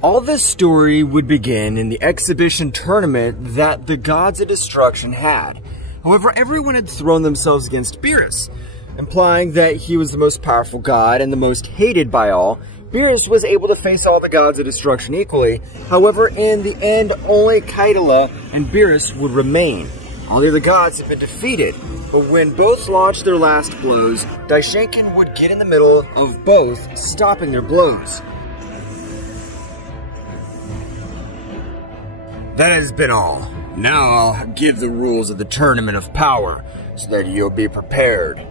All this story would begin in the exhibition tournament that the Gods of Destruction had. However, everyone had thrown themselves against Beerus, implying that he was the most powerful god and the most hated by all. Beerus was able to face all the Gods of Destruction equally. However, in the end, only Kytila and Beerus would remain. All the other gods had been defeated, but when both launched their last blows, Daishenkin would get in the middle of both, stopping their blows. That has been all. Now I'll give the rules of the Tournament of Power, so that you'll be prepared.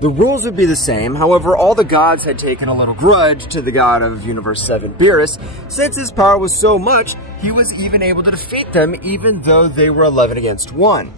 The rules would be the same, however all the gods had taken a little grudge to the god of Universe 7, Beerus, since his power was so much, he was even able to defeat them even though they were 11 against 1.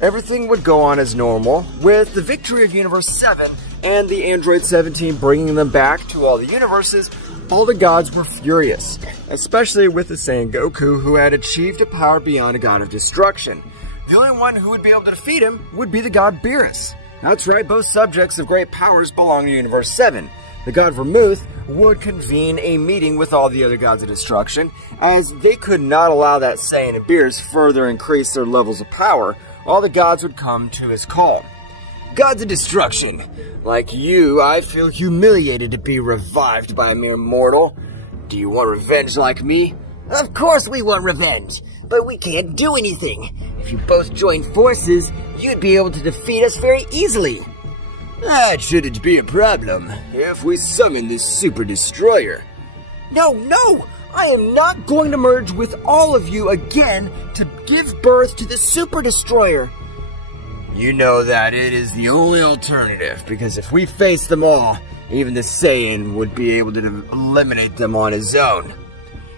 Everything would go on as normal, with the victory of Universe 7 and the Android 17 bringing them back to all the universes. All the gods were furious, especially with the Saiyan Goku, who had achieved a power beyond a god of destruction. The only one who would be able to defeat him would be the god Beerus. That's right, both subjects of great powers belong to Universe 7. The god Vermouth would convene a meeting with all the other gods of destruction, as they could not allow that Saiyan and Beerus further increase their levels of power. All the gods would come to his call. Gods of destruction. Like you, I feel humiliated to be revived by a mere mortal. Do you want revenge like me? Of course we want revenge, but we can't do anything. If you both join forces, you'd be able to defeat us very easily. That shouldn't be a problem if we summon this super destroyer. No! I am not going to merge with all of you again to give birth to the super destroyer. You know that it is the only alternative, because if we face them all, even the Saiyan would be able to eliminate them on his own.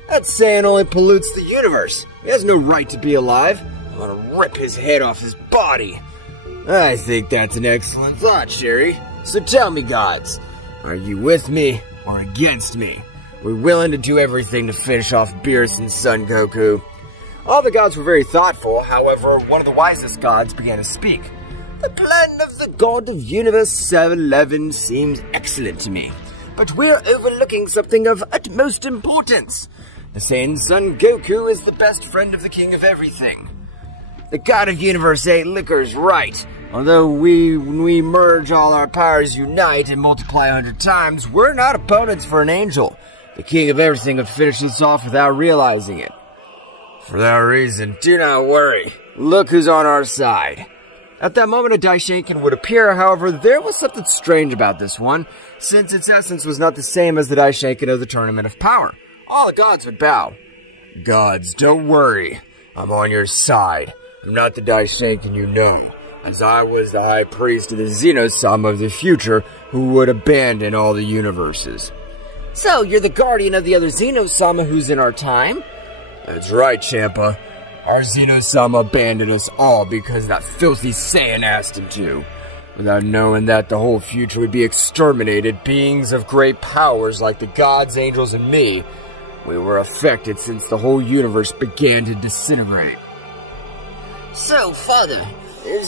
That Saiyan only pollutes the universe. He has no right to be alive. I'm gonna rip his head off his body. I think that's an excellent thought, Sherry. So tell me, gods, are you with me or against me? We're willing to do everything to finish off Beerus and Son Goku. All the gods were very thoughtful, however, one of the wisest gods began to speak. The plan of the god of Universe 711 seems excellent to me, but we're overlooking something of utmost importance. The Saiyan Son Goku is the best friend of the king of everything. The god of Universe 8 Liquor's right. Although when we merge all our powers unite and multiply 100 times, we're not opponents for an angel. The king of everything would finish this off without realizing it. For that reason, do not worry. Look who's on our side. At that moment, a Daishenkin would appear. However, there was something strange about this one, since its essence was not the same as the Daishenkin of the Tournament of Power. All the gods would bow. Gods, don't worry. I'm on your side. I'm not the Daishenkin you know, as I was the High Priest of the Xenosama of the future who would abandon all the universes. So, you're the guardian of the other Xenosama who's in our time? That's right, Champa. Our Xenosama abandoned us all because that filthy Saiyan asked him to. Without knowing that the whole future would be exterminated, beings of great powers like the gods, angels, and me, we were affected since the whole universe began to disintegrate. So, Father,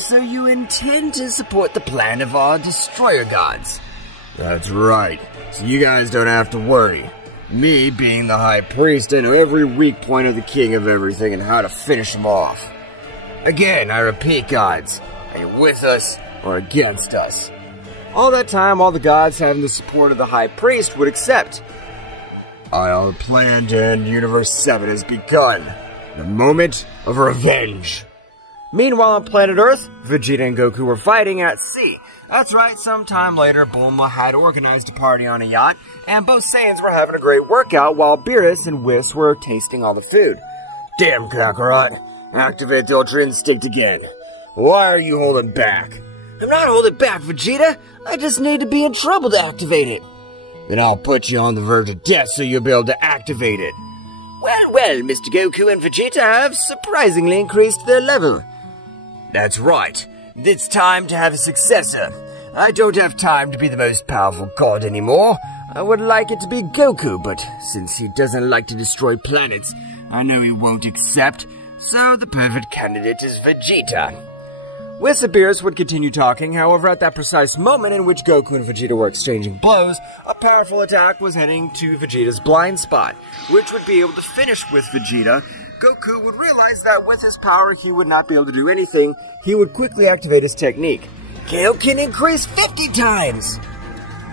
so you intend to support the plan of our destroyer gods? That's right. So you guys don't have to worry. Me, being the High Priest, I know every weak point of the King of Everything and how to finish him off. Again, I repeat, gods, are you with us or against us? All that time, all the gods having the support of the High Priest would accept. Our plan to end Universe 7 has begun. The moment of revenge. Meanwhile, on planet Earth, Vegeta and Goku were fighting at sea. That's right, sometime later, Bulma had organized a party on a yacht, and both Saiyans were having a great workout while Beerus and Whis were tasting all the food. Damn, Kakarot. Activate the Ultra Instinct again. Why are you holding back? I'm not holding back, Vegeta. I just need to be in trouble to activate it. Then I'll put you on the verge of death so you'll be able to activate it. Well, Mr. Goku and Vegeta have surprisingly increased their level. That's right. It's time to have a successor. I don't have time to be the most powerful god anymore. I would like it to be Goku, but since he doesn't like to destroy planets, I know he won't accept, so the perfect candidate is Vegeta. Whis and Beerus would continue talking, however at that precise moment in which Goku and Vegeta were exchanging blows, a powerful attack was heading to Vegeta's blind spot, which would be able to finish with Vegeta. Goku would realize that with his power he would not be able to do anything. He would quickly activate his technique. Kaioken increase 50 times!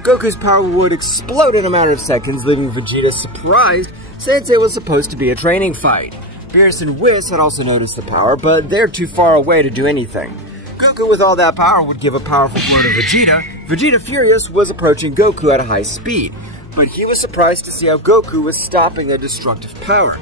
Goku's power would explode in a matter of seconds, leaving Vegeta surprised since it was supposed to be a training fight. Beerus and Whis had also noticed the power, but they're too far away to do anything. Goku with all that power would give a powerful blow to Vegeta. Vegeta, furious, was approaching Goku at a high speed, but he was surprised to see how Goku was stopping the destructive power.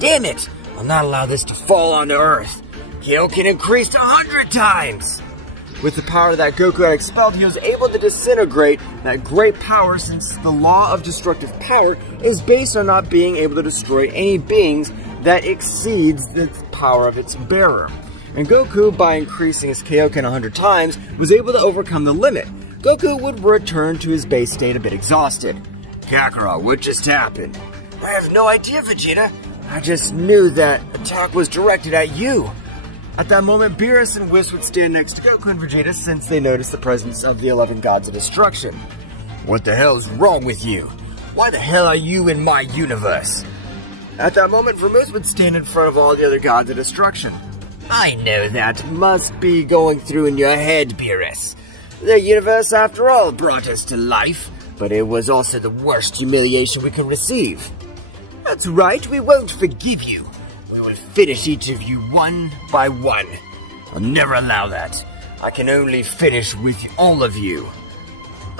Damn it! I'll not allow this to fall onto Earth. Kaioken increased 100 times! With the power that Goku had expelled, he was able to disintegrate that great power, since the law of destructive power is based on not being able to destroy any beings that exceeds the power of its bearer. And Goku, by increasing his Kaioken 100 times, was able to overcome the limit. Goku would return to his base state a bit exhausted. Kakarot, what just happened? I have no idea, Vegeta. I just knew that attack was directed at you. At that moment, Beerus and Whis would stand next to Goku and Vegeta since they noticed the presence of the 11 Gods of Destruction. What the hell is wrong with you? Why the hell are you in my universe? At that moment, Vermouth would stand in front of all the other Gods of Destruction. I know that must be going through in your head, Beerus. The universe, after all, brought us to life, but it was also the worst humiliation we could receive. That's right, we won't forgive you. We will finish each of you one by one. I'll never allow that. I can only finish with all of you.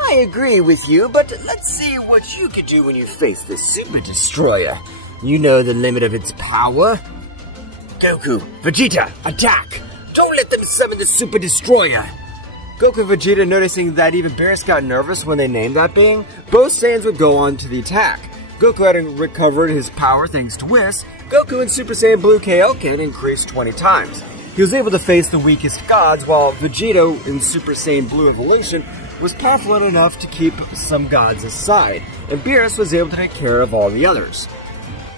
I agree with you, but let's see what you can do when you face the Super Destroyer. You know the limit of its power. Goku, Vegeta, attack! Don't let them summon the Super Destroyer! Goku and Vegeta, noticing that even Beerus got nervous when they named that being, both Saiyans would go on to the attack. Goku had recovered his power thanks to Whis. Goku in Super Saiyan Blue Kaioken increased 20 times. He was able to face the weakest gods, while Vegeta in Super Saiyan Blue Evolution was powerful enough to keep some gods aside, and Beerus was able to take care of all the others.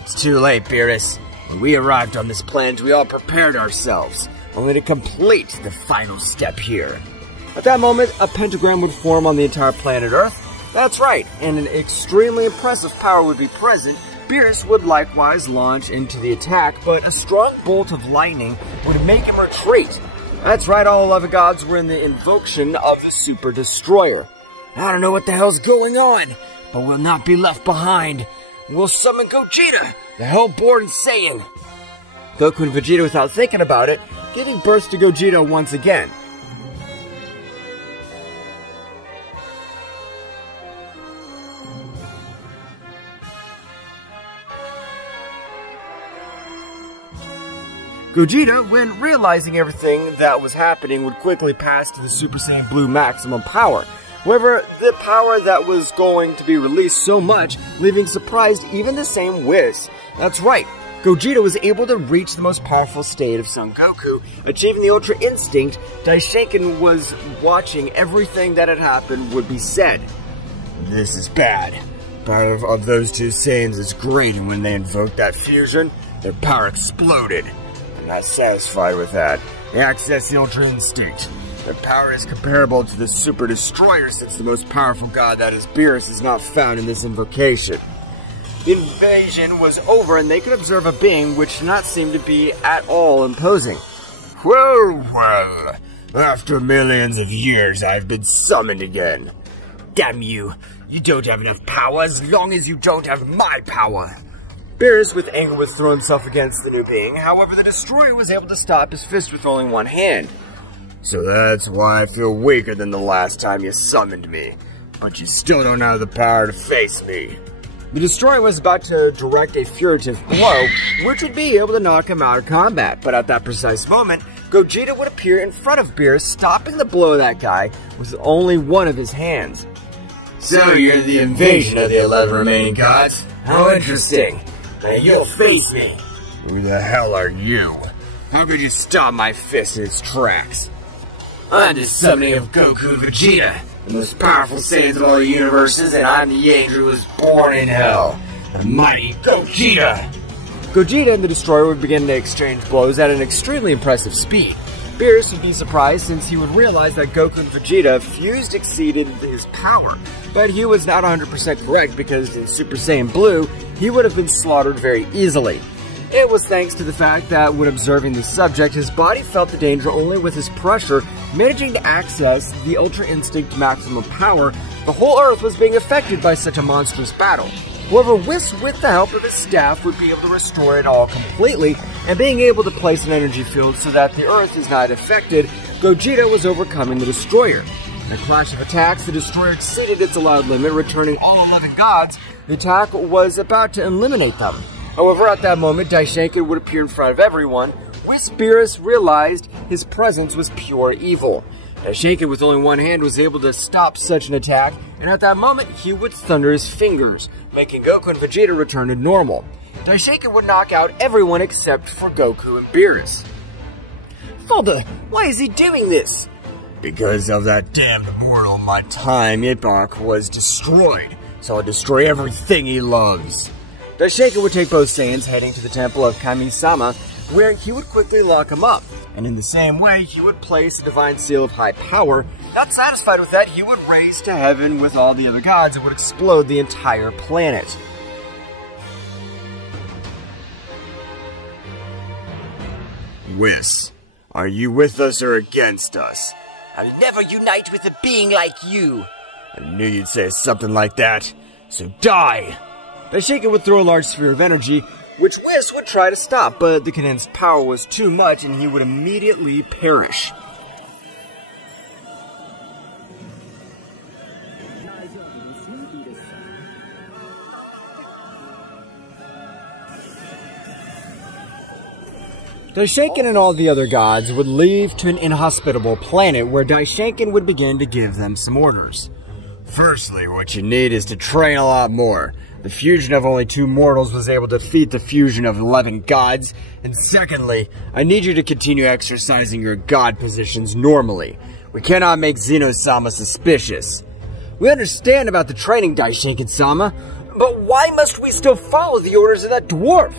It's too late, Beerus. When we arrived on this planet, we all prepared ourselves, only to complete the final step here. At that moment, a pentagram would form on the entire planet Earth. That's right, and an extremely impressive power would be present. Beerus would likewise launch into the attack, but a strong bolt of lightning would make him retreat. That's right, all 11 gods were in the invocation of the Super Destroyer. I don't know what the hell's going on, but we'll not be left behind. We'll summon Gogeta, the Hellborn Saiyan. Goku and Vegeta, without thinking about it, giving birth to Gogeta once again. Gogeta, when realizing everything that was happening, would quickly pass to the Super Saiyan Blue maximum power. However, the power that was going to be released so much, leaving surprised even the same Whis. That's right, Gogeta was able to reach the most powerful state of Son Goku, achieving the Ultra Instinct. Daishinkan was watching everything that had happened would be said. This is bad. Power of those two Saiyans is great, and when they invoked that fusion, their power exploded. I'm not satisfied with that. They access the Ultra Instinct. Their power is comparable to the Super Destroyer, since the most powerful god, that is Beerus, is not found in this invocation. The invasion was over, and they could observe a being which did not seem to be at all imposing. Well, after millions of years, I've been summoned again. Damn you! You don't have enough power as long as you don't have my power! Beerus, with anger, would throw himself against the new being. However, the Destroyer was able to stop his fist with only one hand. So that's why I feel weaker than the last time you summoned me. But you still don't have the power to face me. The Destroyer was about to direct a furtive blow, which would be able to knock him out of combat. But at that precise moment, Gogeta would appear in front of Beerus, stopping the blow of that guy with only one of his hands. So you're the invasion of the 11 remaining gods? How interesting. Now you'll face me. Who the hell are you? How could you stop my fist in its tracks? I'm the summoning of Goku and Vegeta, the most powerful Saiyans of all the universes, and I'm the angel who was born in hell, the mighty Gogeta! Gogeta and the Destroyer would begin to exchange blows at an extremely impressive speed. Beerus would be surprised since he would realize that Goku and Vegeta fused exceeded his power. But he was not 100% correct because in Super Saiyan Blue, he would have been slaughtered very easily. It was thanks to the fact that when observing the subject, his body felt the danger only with his pressure, managing to access the Ultra Instinct maximum power. The whole Earth was being affected by such a monstrous battle. However, Whis, with the help of his staff, would be able to restore it all completely, and being able to place an energy field so that the Earth is not affected, Gogeta was overcoming the Destroyer. In a clash of attacks, the Destroyer exceeded its allowed limit, returning all 11 gods. The attack was about to eliminate them. However, at that moment, Daishenkin would appear in front of everyone. Whis Beerus realized his presence was pure evil. Daishenkin, with only one hand, was able to stop such an attack, and at that moment, he would thunder his fingers, making Goku and Vegeta return to normal. Daishenkin would knock out everyone except for Goku and Beerus. Father, why is he doing this? Because of that damned immortal, my time Epoch was destroyed, so I'll destroy everything he loves. Daishenkin would take both Saiyans, heading to the temple of Kami-sama, where he would quickly lock him up. And in the same way, he would place a divine seal of high power. Not satisfied with that, he would raise to heaven with all the other gods and would explode the entire planet. Whis, are you with us or against us? I'll never unite with a being like you. I knew you'd say something like that, so die! Daishenkin would throw a large sphere of energy, which Whis would try to stop, but the condensed power was too much and he would immediately perish. Daishenkin and all the other gods would leave to an inhospitable planet where Daishenkin would begin to give them some orders. Firstly, what you need is to train a lot more. The fusion of only 2 mortals was able to defeat the fusion of 11 gods. And secondly, I need you to continue exercising your god positions normally. We cannot make Zeno-sama suspicious. We understand about the training, Daishenkin-sama, but why must we still follow the orders of that dwarf?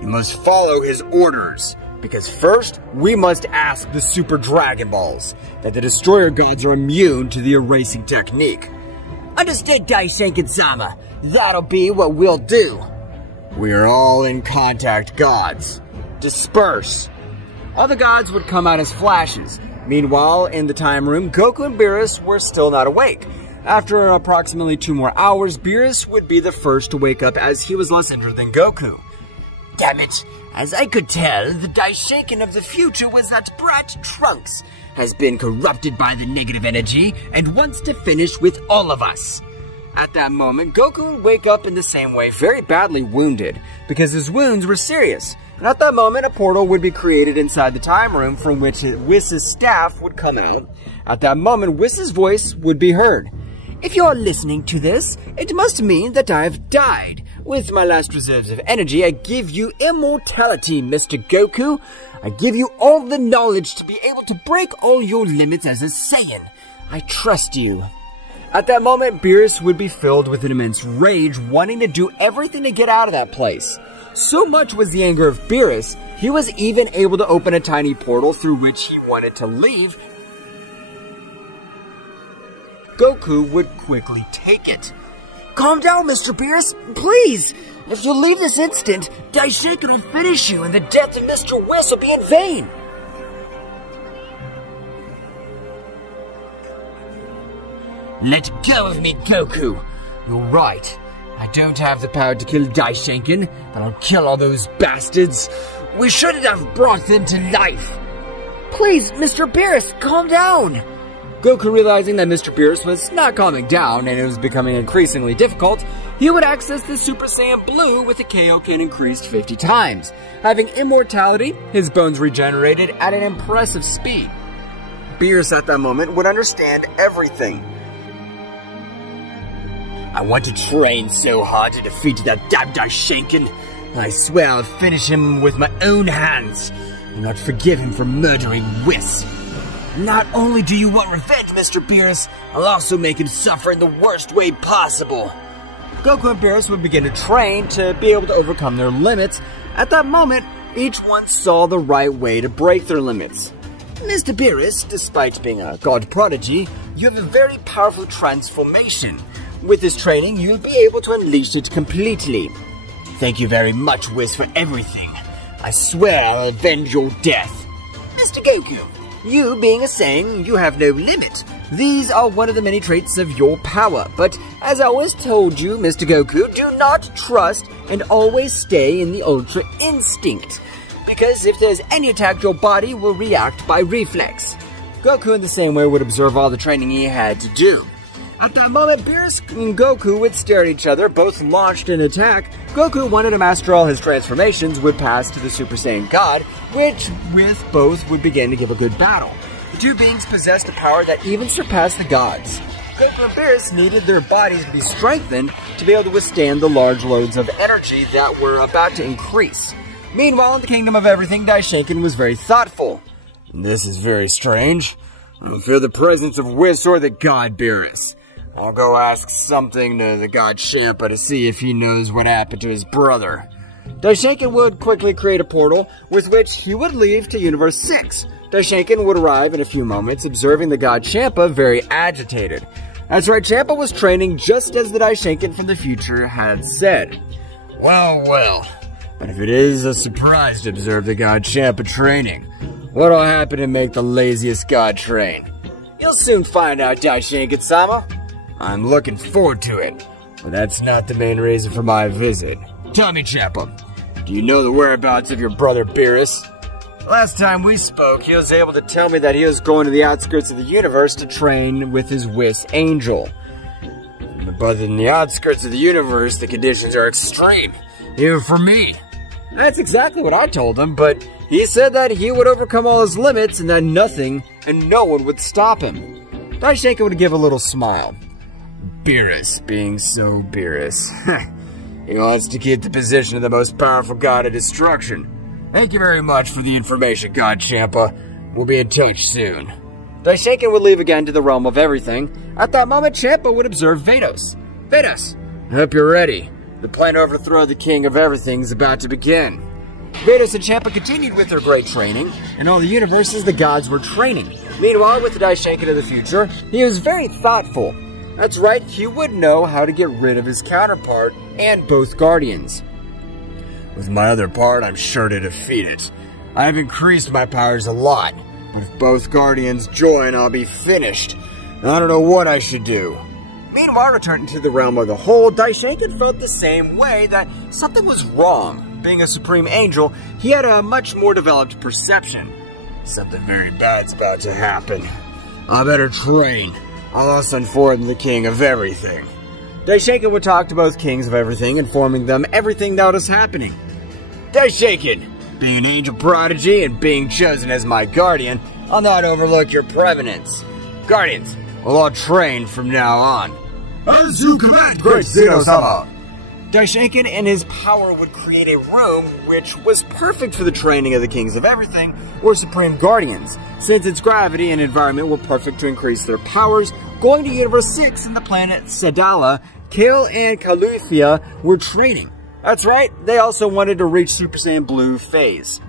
You must follow his orders, because first, we must ask the Super Dragon Balls that the Destroyer gods are immune to the erasing technique. Understood, Daishenkin-sama. That'll be what we'll do. We are all in contact gods. Disperse. All the gods would come out as flashes. Meanwhile, in the time room, Goku and Beerus were still not awake. After approximately 2 more hours, Beerus would be the first to wake up as he was less injured than Goku. Damn it! As I could tell, the Daishenkin of the future was that brat Trunks has been corrupted by the negative energy and wants to finish with all of us. At that moment, Goku would wake up in the same way, very badly wounded, because his wounds were serious. And at that moment, a portal would be created inside the time room from which Whis' staff would come out. At that moment, Whis' voice would be heard. If you're listening to this, it must mean that I've died. With my last reserves of energy, I give you immortality, Mr. Goku. I give you all the knowledge to be able to break all your limits as a Saiyan. I trust you. At that moment, Beerus would be filled with an immense rage, wanting to do everything to get out of that place. So much was the anger of Beerus, he was even able to open a tiny portal through which he wanted to leave. Goku would quickly take it. Calm down, Mr. Beerus, please! If you leave this instant, Daishenkin will finish you and the death of Mr. Whis will be in vain! Let go of me, Goku! You're right. I don't have the power to kill Daishenkin, but I'll kill all those bastards. We shouldn't have brought them to life. Please, Mr. Beerus, calm down! Goku, realizing that Mr. Beerus was not calming down and it was becoming increasingly difficult, he would access the Super Saiyan Blue with the Kaioken increased 50 times. Having immortality, his bones regenerated at an impressive speed. Beerus at that moment would understand everything. I want to train so hard to defeat that damn Daishenkin. I swear I'll finish him with my own hands. will not forgive him for murdering Whis. Not only do you want revenge, Mr. Beerus, I'll also make him suffer in the worst way possible. Goku and Beerus would begin to train to be able to overcome their limits. At that moment, each one saw the right way to break their limits. Mr. Beerus, despite being a god prodigy, you have a very powerful transformation. With this training, you'll be able to unleash it completely. Thank you very much, Whis, for everything. I swear I'll avenge your death. Mr. Goku, you being a Saiyan, you have no limit. These are one of the many traits of your power, but as I always told you, Mr. Goku, do not trust and always stay in the Ultra Instinct. Because if there's any attack, your body will react by reflex. Goku in the same way would observe all the training he had to do. At that moment, Beerus and Goku would stare at each other, both launched an attack. Goku wanted to master all his transformations, would pass to the Super Saiyan God, which with both would begin to give a good battle. The two beings possessed a power that even surpassed the gods. Goku and Beerus needed their bodies to be strengthened to be able to withstand the large loads of energy that were about to increase. Meanwhile, in the Kingdom of Everything, Daishinkan was very thoughtful. This is very strange. I don't feel the presence of Whis or the god Beerus. I'll go ask something to the god Champa to see if he knows what happened to his brother. Daishinkan would quickly create a portal with which he would leave to Universe 6. Daishinkan would arrive in a few moments, observing the god Champa very agitated. That's right, Champa was training just as the Daishinkan from the future had said. Well, but if it is a surprise to observe the god Champa training, what'll happen to make the laziest god train? You'll soon find out, Daishinkan-sama. I'm looking forward to it, but that's not the main reason for my visit. Tell me, Champa, do you know the whereabouts of your brother Beerus? Last time we spoke, he was able to tell me that he was going to the outskirts of the universe to train with his Whis Angel. But in the outskirts of the universe, the conditions are extreme, even for me. That's exactly what I told him, but he said that he would overcome all his limits and that nothing and no one would stop him. Daishinkan would give a little smile. Beerus being so Beerus. He wants to keep the position of the most powerful god of destruction. Thank you very much for the information, God Champa. We'll be in touch soon. Daishinkan would leave again to the realm of everything. At that moment, Champa would observe Vados. Vados, I hope you're ready. The plan to overthrow the king of everything is about to begin. Vados and Champa continued with their great training. In all the universes, the gods were training. Meanwhile, with the Daishinkan of the future, he was very thoughtful. That's right, he would know how to get rid of his counterpart and both guardians. With my other part, I'm sure to defeat it. I have increased my powers a lot, but if both guardians join, I'll be finished. I don't know what I should do. Meanwhile, returning to the realm of the whole, Daishinkan felt the same way, that something was wrong. Being a supreme angel, he had a much more developed perception. Something very bad's about to happen. I better train. I'll also inform the king of everything. Daishinkan would talk to both kings of everything, informing them everything that was happening. Daishinkan, being an angel prodigy and being chosen as my guardian, I'll not overlook your preeminence. Guardians, we'll all train from now on. As you command, great Zeno-sama. Daishinkan and his power would create a room which was perfect for the training of the kings of everything, or supreme guardians, since its gravity and environment were perfect to increase their powers. Going to Universe 6 and the planet Sadala, Kale and Caluthia were training. That's right, they also wanted to reach Super Saiyan Blue phase.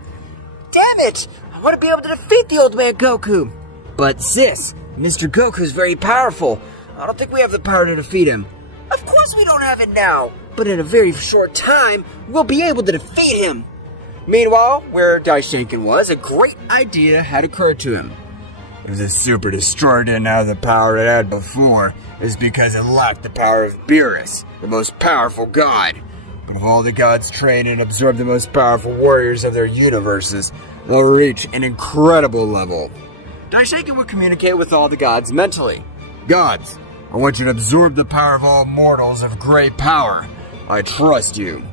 Damn it! I want to be able to defeat the old man Goku! But sis, Mr. Goku's very powerful. I don't think we have the power to defeat him. Of course we don't have it now, but in a very short time, we'll be able to defeat him. Meanwhile, where Daishinkan was, a great idea had occurred to him. If the Super Destroyer didn't have the power it had before, it's because it lacked the power of Beerus, the most powerful god. But if all the gods train and absorb the most powerful warriors of their universes, they'll reach an incredible level. Daishinkan would communicate with all the gods mentally. Gods, I want you to absorb the power of all mortals of great power. I trust you.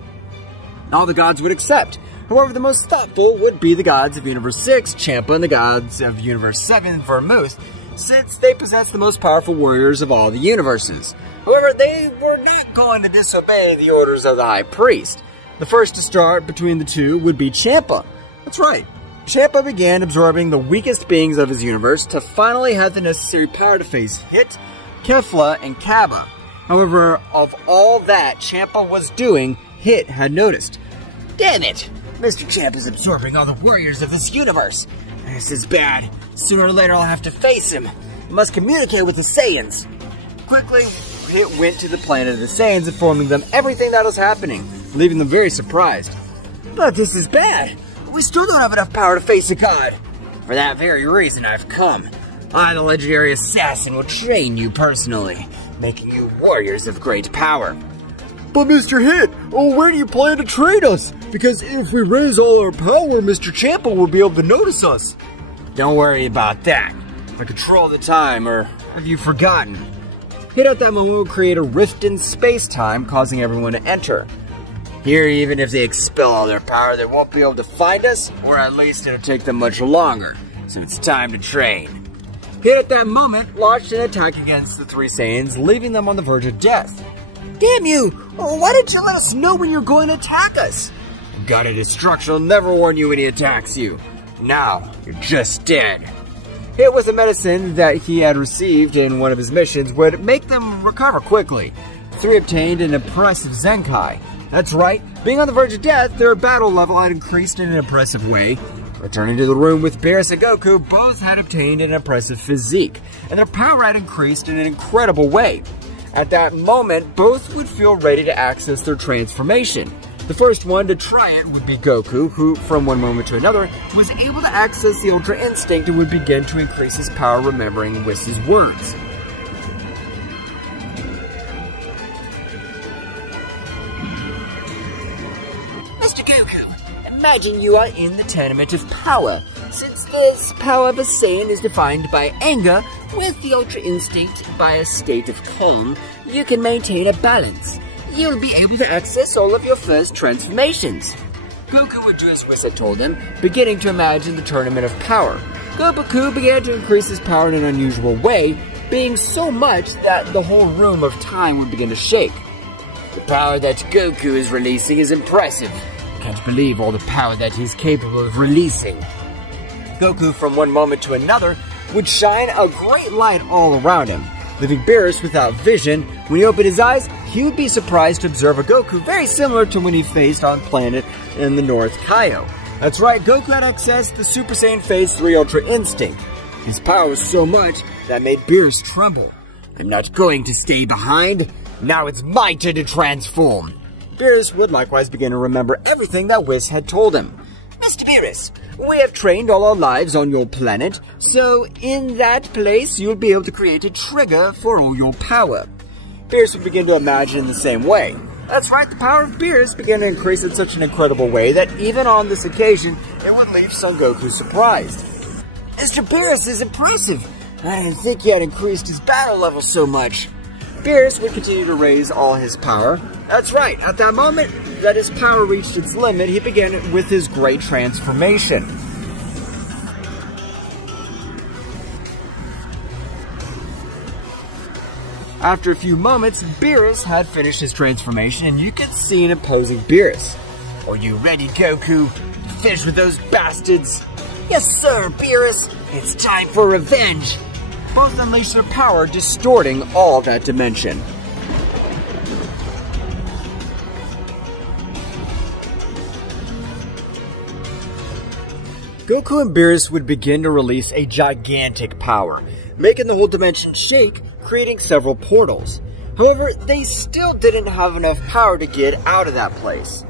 All the gods would accept. However, the most thoughtful would be the gods of Universe 6, Champa, and the gods of Universe 7, Vermouth, since they possess the most powerful warriors of all the universes. However, they were not going to disobey the orders of the High Priest. The first to start between the two would be Champa. That's right. Champa began absorbing the weakest beings of his universe to finally have the necessary power to face Hit, Kefla, and Kaba. However, of all that Champa was doing, Hit had noticed. Damn it! Mr. Champ is absorbing all the warriors of this universe. This is bad. Sooner or later I'll have to face him. I must communicate with the Saiyans. Quickly, Hit went to the planet of the Saiyans, informing them everything that was happening, leaving them very surprised. But this is bad. We still don't have enough power to face a god. For that very reason I've come. I, the legendary assassin, will train you personally, making you warriors of great power. But Mr. Hit, where do you plan to train us? Because if we raise all our power, Mr. Champa will be able to notice us. Don't worry about that. I control the time, or have you forgotten? Hit at that moment will create a rift in space-time, causing everyone to enter. Here, even if they expel all their power, they won't be able to find us, or at least it'll take them much longer. So it's time to train. Hit at that moment launched an attack against the three Saiyans, leaving them on the verge of death. Damn you! Why didn't you let us know when you're going to attack us? God of Destruction will never warn you when he attacks you. Now, you're just dead. It was a medicine that he had received in one of his missions would make them recover quickly. The three obtained an impressive Zenkai. That's right, being on the verge of death, their battle level had increased in an impressive way. Returning to the room with Beerus and Goku, both had obtained an impressive physique, and their power had increased in an incredible way. At that moment, both would feel ready to access their transformation. The first one to try it would be Goku, who, from one moment to another, was able to access the Ultra Instinct and would begin to increase his power remembering Whis' words. Mr. Goku, imagine you are in the tournament of power. Since this power of a Saiyan is defined by anger, with the Ultra Instinct by a state of calm, you can maintain a balance. You'll be able to access all of your first transformations. Goku would do as Whis had told him, beginning to imagine the tournament of power. Goku began to increase his power in an unusual way, being so much that the whole room of time would begin to shake. The power that Goku is releasing is impressive. Can't believe all the power that he's capable of releasing. Goku, from one moment to another, would shine a great light all around him, leaving Beerus without vision. When he opened his eyes, he would be surprised to observe a Goku very similar to when he faced on planet in the North Kaio. That's right, Goku had accessed the Super Saiyan Phase 3 Ultra Instinct. His power was so much that made Beerus tremble. I'm not going to stay behind. Now it's my turn to transform. Beerus would likewise begin to remember everything that Whis had told him. Mr. Beerus, we have trained all our lives on your planet, so in that place you'll be able to create a trigger for all your power. Beerus would begin to imagine in the same way. That's right, the power of Beerus began to increase in such an incredible way that even on this occasion, it would leave Son Goku surprised. Mr. Beerus is impressive. I didn't think he had increased his battle level so much. Beerus would continue to raise all his power. That's right, at that moment that his power reached its limit, he began with his great transformation. After a few moments, Beerus had finished his transformation, and you could see an imposing Beerus. Are you ready, Goku? Finish with those bastards? Yes, sir, Beerus. It's time for revenge. Both unleashed their power, distorting all of that dimension. Goku and Beerus would begin to release a gigantic power, making the whole dimension shake, creating several portals. However, they still didn't have enough power to get out of that place.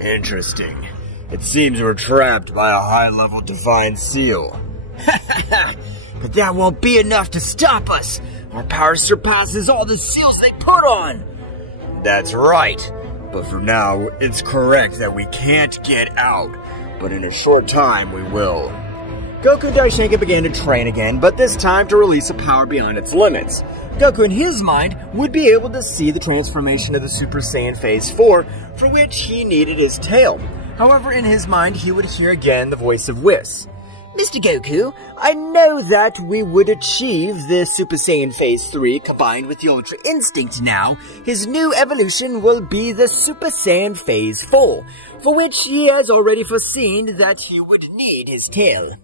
Interesting. It seems we're trapped by a high-level divine seal. But that won't be enough to stop us. Our power surpasses all the seals they put on. That's right. But for now, it's correct that we can't get out. But in a short time, we will. Goku and Daishenka began to train again, but this time to release a power beyond its limits. Goku, in his mind, would be able to see the transformation of the Super Saiyan Phase 4, for which he needed his tail. However, in his mind, he would hear again the voice of Whis. Mr. Goku, I know that we would achieve the Super Saiyan Phase 3 combined with the Ultra Instinct now. His new evolution will be the Super Saiyan Phase 4, for which he has already foreseen that he would need his tail.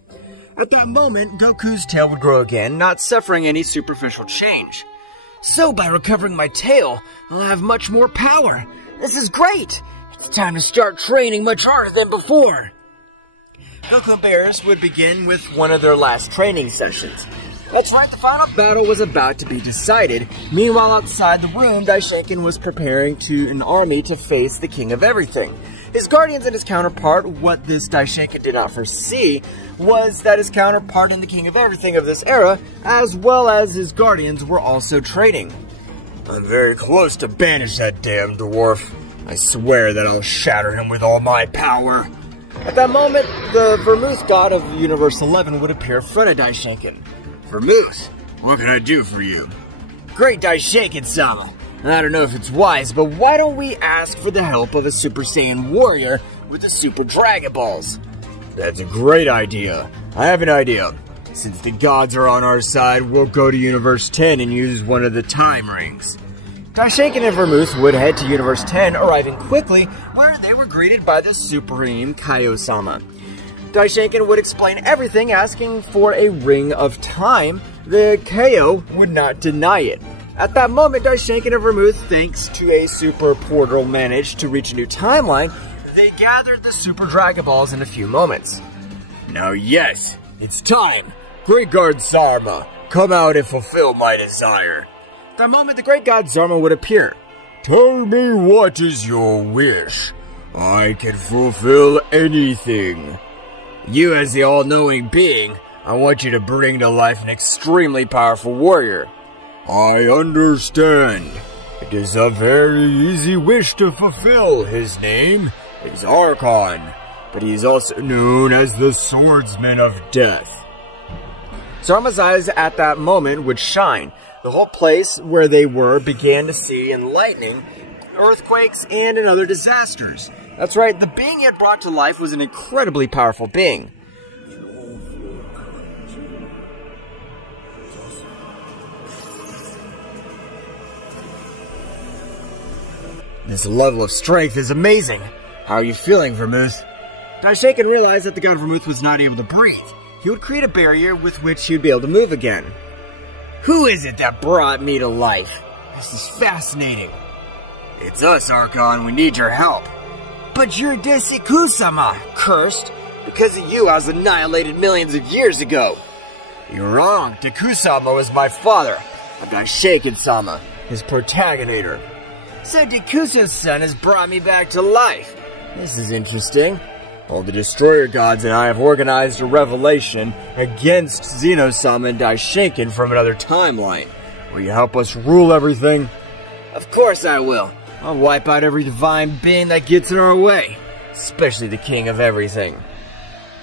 At that moment, Goku's tail would grow again, not suffering any superficial change. So by recovering my tail, I'll have much more power. This is great! It's time to start training much harder than before. Goku and Beerus would begin with one of their last training sessions. That's right, the final battle was about to be decided. Meanwhile, outside the room, Daishinkan was preparing an army to face the King of Everything. His guardians and his counterpart, what this Daishinkan did not foresee, was that his counterpart and the King of Everything of this era, as well as his guardians, were also training. I'm very close to banish that damn dwarf. I swear that I'll shatter him with all my power. At that moment, the Vermouth god of Universe 11 would appear in front of Daishinkan. Vermouth, what can I do for you? Great Daishinkan-sama. I don't know if it's wise, but why don't we ask for the help of a Super Saiyan warrior with the Super Dragon Balls? That's a great idea. I have an idea. Since the gods are on our side, we'll go to Universe 10 and use one of the time rings. Daishinkan and Vermouth would head to Universe 10, arriving quickly, where they were greeted by the Supreme Kaio-sama. Daishinkan would explain everything, asking for a Ring of Time. The Kaio would not deny it. At that moment, Daishinkan and Vermouth, thanks to a super portal, managed to reach a new timeline. They gathered the Super Dragon Balls in a few moments. Now yes, it's time. Great God Zarma, come out and fulfill my desire. At that moment, the Great God Zarma would appear. Tell me what is your wish. I can fulfill anything. You as the all-knowing being, I want you to bring to life an extremely powerful warrior. I understand. It is a very easy wish to fulfill. His name is Archon, but he is also known as the Swordsman of Death. Zarma's eyes at that moment would shine. The whole place where they were began to see lightning, earthquakes, and other disasters. That's right, the being he had brought to life was an incredibly powerful being. This level of strength is amazing. How are you feeling, Vermouth? Daishinkan realized that the god Vermouth was not able to breathe. He would create a barrier with which he would be able to move again. Who is it that brought me to life? This is fascinating. It's us, Archon. We need your help. But you're Deku-sama, cursed. Because of you, I was annihilated millions of years ago. You're wrong. Deku-sama was my father. I'm Daishinkan-sama, his protagonitor. So Deku's son has brought me back to life. This is interesting. All the Destroyer Gods and I have organized a revelation against Xeno-sama and Daishinkan from another timeline. Will you help us rule everything? Of course I will. I'll wipe out every divine being that gets in our way. Especially the King of Everything.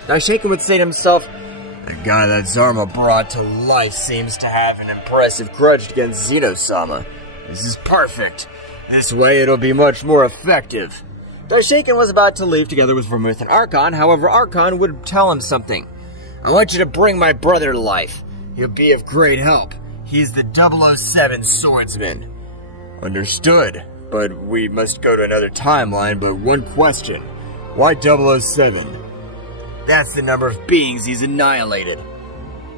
Daishinkan would say to himself, the guy that Zarma brought to life seems to have an impressive grudge against Xeno-sama. This is perfect. This way it'll be much more effective. Daishinkan was about to leave together with Vermouth and Archon, however Archon would tell him something. I want you to bring my brother to life. He'll be of great help. He's the 007 swordsman. Understood, but we must go to another timeline, but one question. Why 007? That's the number of beings he's annihilated.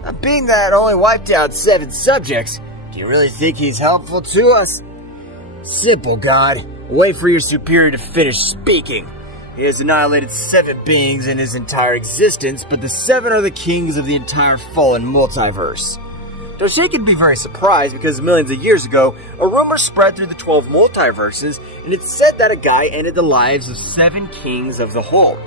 A being that only wiped out 7 subjects, do you really think he's helpful to us? Simple, God. Wait for your superior to finish speaking. He has annihilated 7 beings in his entire existence, but the 7 are the kings of the entire fallen multiverse. Daishinkan would be very surprised because millions of years ago, a rumor spread through the 12 multiverses, and it said that a guy ended the lives of 7 kings of the whole.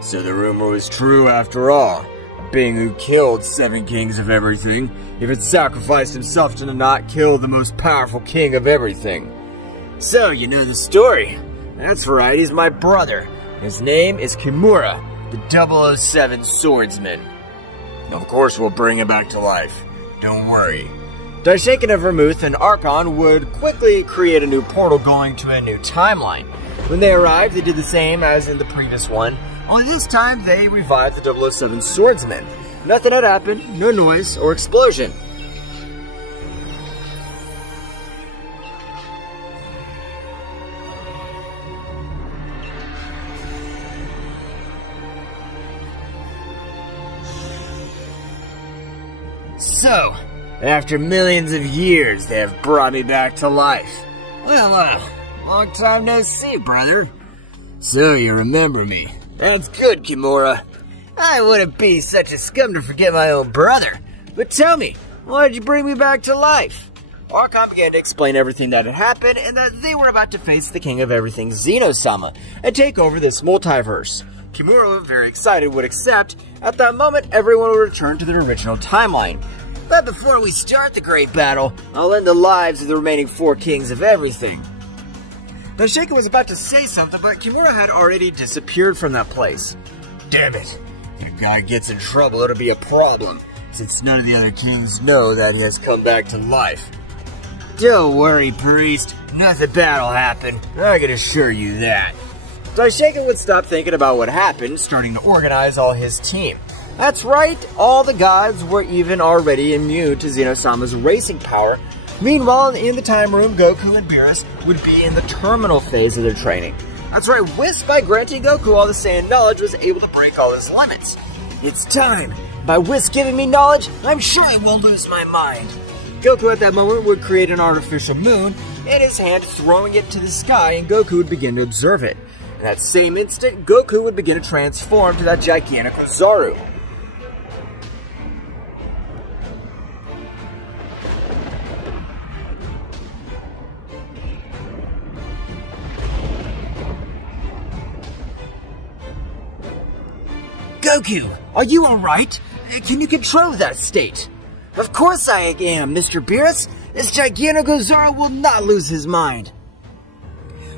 So the rumor was true after all. A being who killed 7 kings of everything, if it sacrificed himself to not kill the most powerful king of everything. So, you know the story. That's right, he's my brother. His name is Kimura, the 007 swordsman. Of course we'll bring him back to life. Don't worry. Daishinkan and Vermouth and Archon would quickly create a new portal going to a new timeline. When they arrived, they did the same as in the previous one. Only this time they revived the 007 swordsman. Nothing had happened, no noise or explosion. So, after millions of years, they have brought me back to life. Well, long time no see, brother. So you remember me. That's good, Kimura. I wouldn't be such a scum to forget my own brother. But tell me, why did you bring me back to life? Archon began to explain everything that had happened and that they were about to face the king of everything, Xeno-sama, and take over this multiverse. Kimura, very excited, would accept. At that moment, everyone would return to their original timeline. But before we start the great battle, I'll end the lives of the remaining 4 kings of everything. Daishaka was about to say something, but Kimura had already disappeared from that place. Damn it. If a guy gets in trouble, it'll be a problem, since none of the other kings know that he has come back to life. Don't worry, priest. Nothing bad'll happen. I can assure you that. Daishaka would stop thinking about what happened, starting to organize all his team. That's right, all the gods were even already immune to Xeno-sama's racing power. Meanwhile, in the time room, Goku and Beerus would be in the terminal phase of their training. That's right, Whis, by granting Goku all the Saiyan knowledge, was able to break all his limits. It's time. By Whis giving me knowledge, I'm sure I won't lose my mind. Goku at that moment would create an artificial moon, in his hand throwing it to the sky, and Goku would begin to observe it. In that same instant, Goku would begin to transform to that gigantic Ozaru. Goku, are you alright? Can you control that state? Of course I am, Mr. Beerus. This gigantic Ozaru will not lose his mind.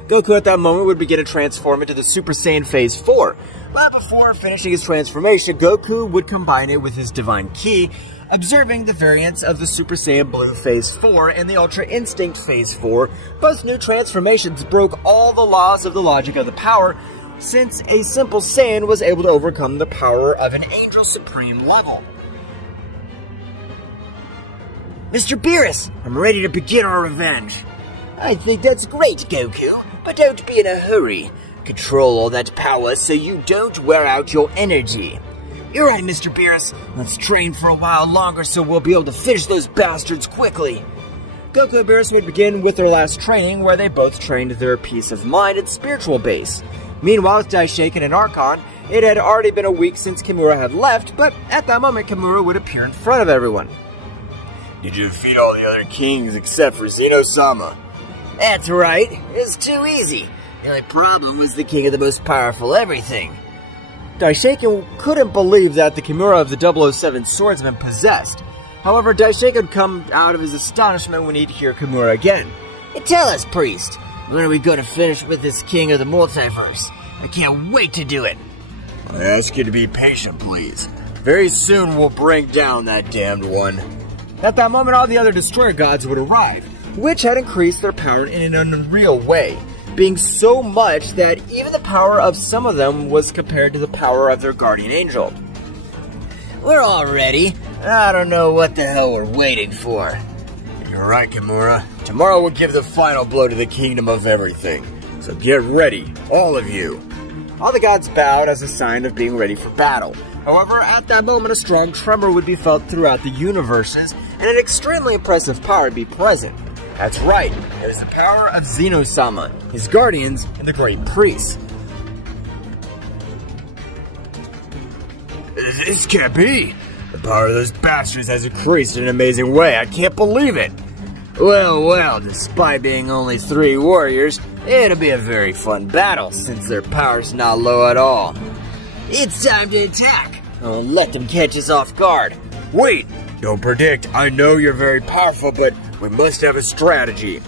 Goku at that moment would begin to transform into the Super Saiyan Phase 4. But before finishing his transformation, Goku would combine it with his Divine Ki, observing the variants of the Super Saiyan Blue Phase 4 and the Ultra Instinct Phase 4. Both new transformations broke all the laws of the logic of the power, since a simple Saiyan was able to overcome the power of an Angel Supreme level. Mr. Beerus, I'm ready to begin our revenge. I think that's great, Goku, but don't be in a hurry. Control all that power so you don't wear out your energy. You're right, Mr. Beerus. Let's train for a while longer so we'll be able to finish those bastards quickly. Goku and Beerus would begin with their last training, where they both trained their peace of mind and spiritual base. Meanwhile, with Daishaken and Archon, it had already been a week since Kimura had left, but at that moment, Kimura would appear in front of everyone. Did you defeat all the other kings except for Xeno-sama? That's right. It's too easy. The only problem was the king of the most powerful everything. Daishaken couldn't believe that the Kimura of the 007 swordsman possessed. However, Daishaken would come out of his astonishment when he'd hear Kimura again. Tell us, priest, when are we going to finish with this king of the multiverse? I can't wait to do it. I ask you to be patient, please. Very soon we'll bring down that damned one. At that moment, all the other Destroyer gods would arrive, which had increased their power in an unreal way, being so much that even the power of some of them was compared to the power of their guardian angel. We're all ready. I don't know what the hell we're waiting for. You're right, Kimura. Tomorrow we'll give the final blow to the kingdom of everything. So get ready, all of you. All the gods bowed as a sign of being ready for battle. However, at that moment, a strong tremor would be felt throughout the universes, and an extremely impressive power would be present. That's right, it was the power of Xeno-sama, his guardians, and the Great Priest. This can't be! The power of those bastards has increased in an amazing way. I can't believe it! Well, despite being only 3 warriors, it'll be a very fun battle, since their power's not low at all. It's time to attack! Don't let them catch us off guard. Wait! Don't predict. I know you're very powerful, but we must have a strategy.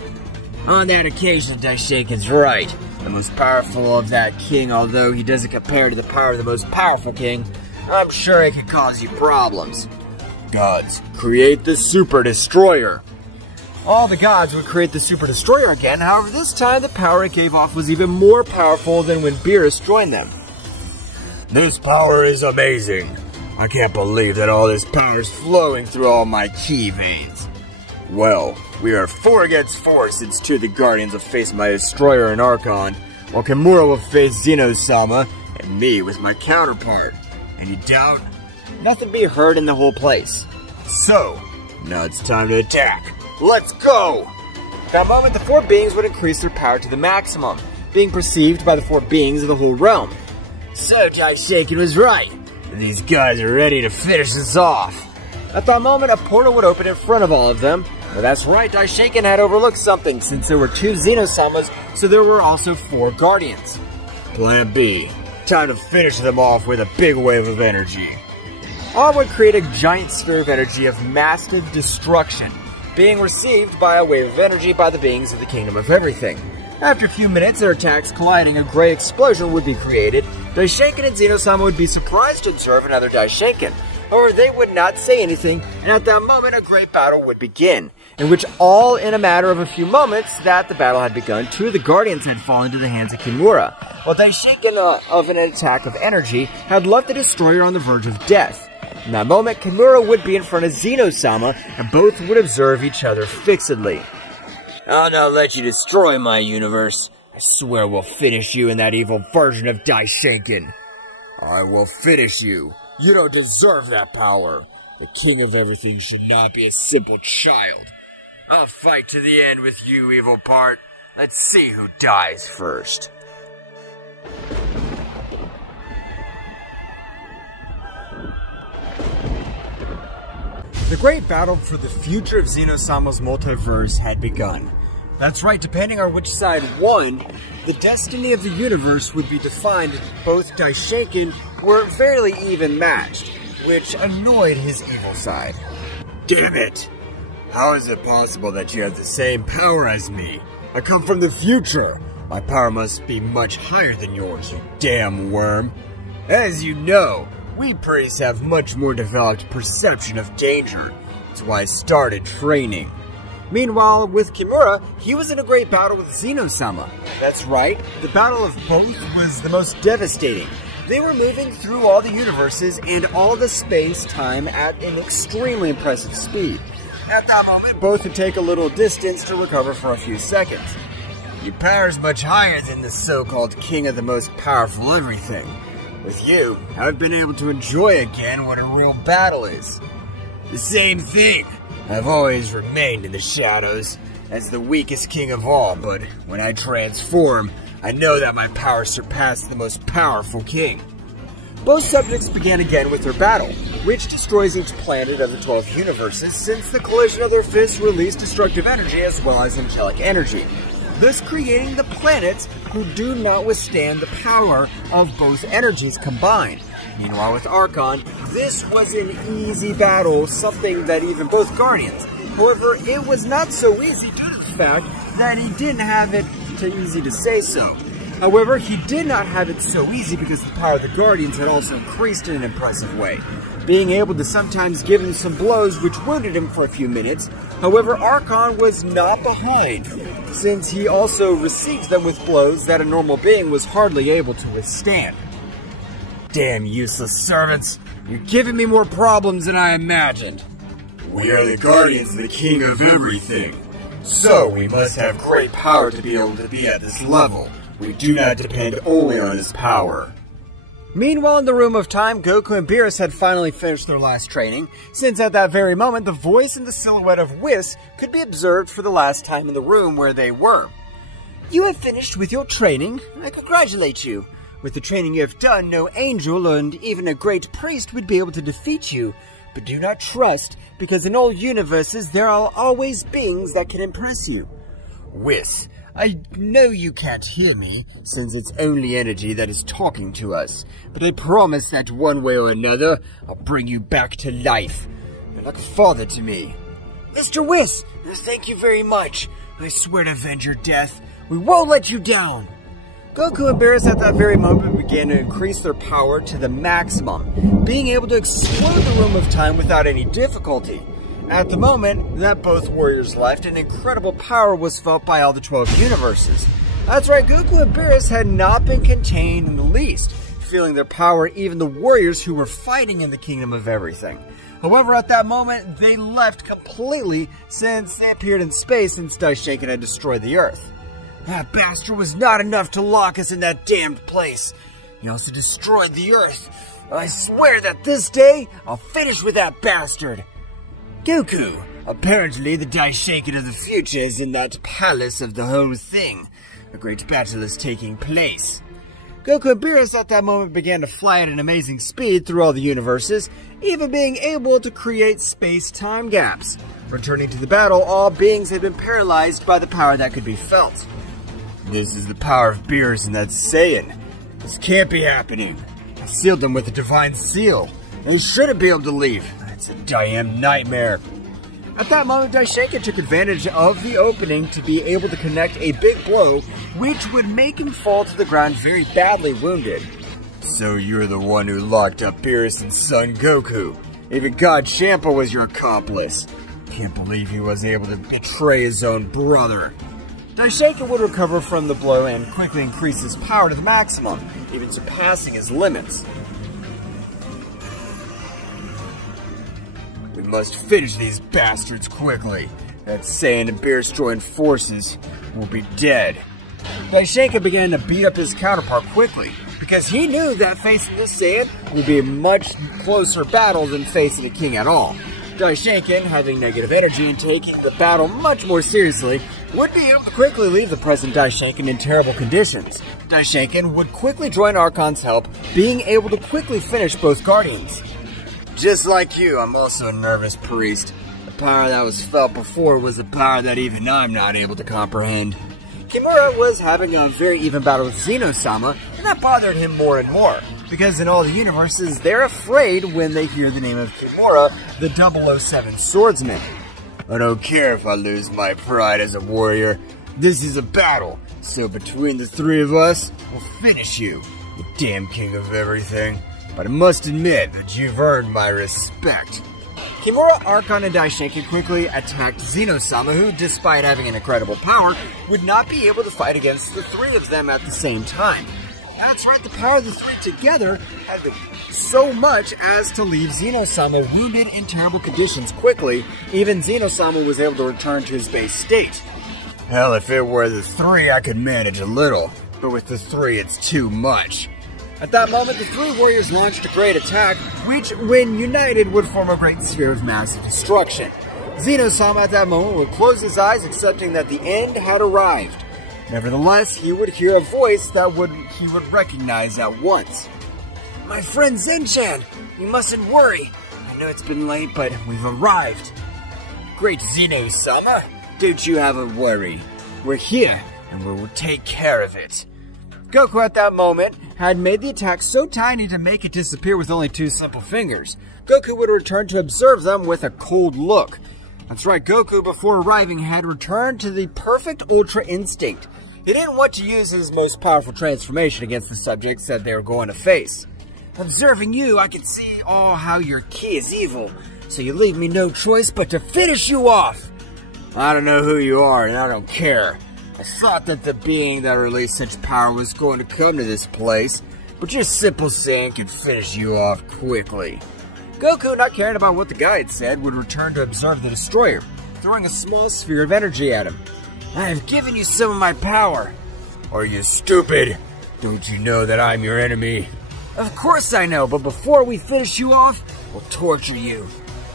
On that occasion, Daishaken's right. The most powerful of that king, although he doesn't compare to the power of the most powerful king, I'm sure it could cause you problems. Gods, create the Super Destroyer. All the gods would create the Super Destroyer again, however this time the power it gave off was even more powerful than when Beerus joined them. This power is amazing. I can't believe that all this power is flowing through all my ki veins. Well, we are 4 against 4 since 2 of the Guardians will face my Destroyer and Archon, while Kimura will face Xeno-sama and me with my counterpart. Any doubt? Nothing to be heard in the whole place. So, now it's time to attack. Let's go! At that moment, the 4 beings would increase their power to the maximum, being perceived by the 4 beings of the whole realm. So Daishaken was right. These guys are ready to finish us off. At that moment, a portal would open in front of all of them. But that's right, Daishaken had overlooked something, since there were 2 Xeno-samas, so there were also 4 Guardians. Plan B. Time to finish them off with a big wave of energy. All would create a giant sphere of energy of massive destruction, being received by a wave of energy by the beings of the Kingdom of Everything. After a few minutes, their attacks colliding, a gray explosion would be created. Daishaken and Xeno-sama would be surprised to observe another Daishaken. However, they would not say anything, and at that moment, a great battle would begin, in which all in a matter of a few moments that the battle had begun, 2 of the Guardians had fallen into the hands of Kimura, while Daishaken of an attack of energy had left the Destroyer on the verge of death. In that moment, Kimura would be in front of Xeno-sama, and both would observe each other fixedly. I'll not let you destroy my universe. I swear we'll finish you in that evil version of Daishaken. I will finish you. You don't deserve that power. The king of everything should not be a simple child. I'll fight to the end with you, evil part. Let's see who dies first. The great battle for the future of Xeno-sama's multiverse had begun. That's right, depending on which side won, the destiny of the universe would be defined as both Daishaken were fairly even matched, which annoyed his evil side. Damn it! How is it possible that you have the same power as me? I come from the future. My power must be much higher than yours, you damn worm. As you know, we priests have much more developed perception of danger. That's why I started training. Meanwhile, with Kimura, he was in a great battle with Xeno-sama. That's right, the battle of both was the most devastating. They were moving through all the universes and all the space-time at an extremely impressive speed. At that moment, both would take a little distance to recover for a few seconds. Your power's much higher than the so-called king of the most powerful everything. With you, I've been able to enjoy again what a real battle is. The same thing. I've always remained in the shadows as the weakest king of all, but when I transform, I know that my power surpassed the most powerful king. Both subjects began again with their battle, which destroys each planet of the 12 universes since the collision of their fists released destructive energy as well as angelic energy, thus creating the planets who do not withstand the power of both energies combined. Meanwhile, with Archon, this was an easy battle, something that even both Guardians. However, it was not so easy due to the fact that he didn't have it too easy to say so. However, he did not have it so easy because the power of the Guardians had also increased in an impressive way, being able to sometimes give him some blows which wounded him for a few minutes. However, Archon was not behind, since he also received them with blows that a normal being was hardly able to withstand. Damn useless servants, you're giving me more problems than I imagined. We are the Guardians of the King of Everything, so we must have great power to be able to be at this level. We do not depend only on his power. Meanwhile, in the Room of Time, Goku and Beerus had finally finished their last training, since at that very moment the voice and the silhouette of Whis could be observed for the last time in the room where they were. You have finished with your training. I congratulate you. With the training you have done, no angel and even a great priest would be able to defeat you. But do not trust, because in all universes there are always beings that can impress you. Whis, I know you can't hear me, since it's only energy that is talking to us. But I promise that one way or another, I'll bring you back to life. You're like a father to me. Mr. Whis, thank you very much. I swear to avenge your death. We won't let you down. Goku and Beerus at that very moment began to increase their power to the maximum, being able to explode the Room of Time without any difficulty. At the moment that both warriors left, an incredible power was felt by all the 12 universes. That's right, Goku and Beerus had not been contained in the least, feeling their power, even the warriors who were fighting in the Kingdom of Everything. However, at that moment, they left completely since they appeared in space since Daishinkan had destroyed the Earth. That bastard was not enough to lock us in that damned place. He also destroyed the Earth. I swear that this day, I'll finish with that bastard. Goku, apparently the Daishinkan of the future is in that palace of the whole thing. A great battle is taking place. Goku and Beerus at that moment began to fly at an amazing speed through all the universes, even being able to create space-time gaps. Returning to the battle, all beings had been paralyzed by the power that could be felt. This is the power of Beerus and that Saiyan. This can't be happening. I sealed them with a divine seal. They shouldn't be able to leave. It's a damn nightmare. At that moment, Daishinkan took advantage of the opening to be able to connect a big blow, which would make him fall to the ground very badly wounded. So you're the one who locked up Beerus and Son Goku. Even God Champa was your accomplice. Can't believe he was able to betray his own brother. Daishinkan would recover from the blow and quickly increase his power to the maximum, even surpassing his limits. We must finish these bastards quickly. That Saiyan and Beerus joined forces will be dead. Daishinkan began to beat up his counterpart quickly, because he knew that facing this Saiyan would be a much closer battle than facing a king at all. Daishinkan, having negative energy and taking the battle much more seriously, would be able to quickly leave the present Daishinkan in terrible conditions. Daishinkan would quickly join Archon's help, being able to quickly finish both Guardians. Just like you, I'm also a nervous priest. The power that was felt before was a power that even I'm not able to comprehend. Kimura was having a very even battle with Zeno-sama, and that bothered him more and more, because in all the universes, they're afraid when they hear the name of Kimura, the 007 swordsman. I don't care if I lose my pride as a warrior. This is a battle, so between the three of us, we'll finish you, the damn king of everything. But I must admit that you've earned my respect. Kimura, Archon, and Daishinkan quickly attacked Zeno-sama, who, despite having an incredible power, would not be able to fight against the three of them at the same time. That's right, the power of the three together had so much as to leave Zeno-sama wounded in terrible conditions quickly. Even Zeno-sama was able to return to his base state. Hell, if it were the three, I could manage a little, but with the three, it's too much. At that moment, the three warriors launched a great attack, which, when united, would form a great sphere of massive destruction. Zeno-sama at that moment would close his eyes, accepting that the end had arrived. Nevertheless, he would hear a voice that he would recognize at once. My friend Zenchan, you mustn't worry. I know it's been late, but we've arrived. Great Zeno-sama, don't you have a worry. We're here, and we will take care of it. Goku at that moment had made the attack so tiny to make it disappear with only 2 simple fingers. Goku would return to observe them with a cold look. That's right, Goku before arriving had returned to the perfect Ultra Instinct. He didn't want to use his most powerful transformation against the subjects that they were going to face. Observing you, I can see how your ki is evil, so you leave me no choice but to finish you off. I don't know who you are, and I don't care. I thought that the being that released such power was going to come to this place, but your simple Saiyan can finish you off quickly. Goku, not caring about what the guy had said, would return to observe the destroyer, throwing a small sphere of energy at him. I have given you some of my power. Are you stupid? Don't you know that I'm your enemy? Of course I know, but before we finish you off, we'll torture you.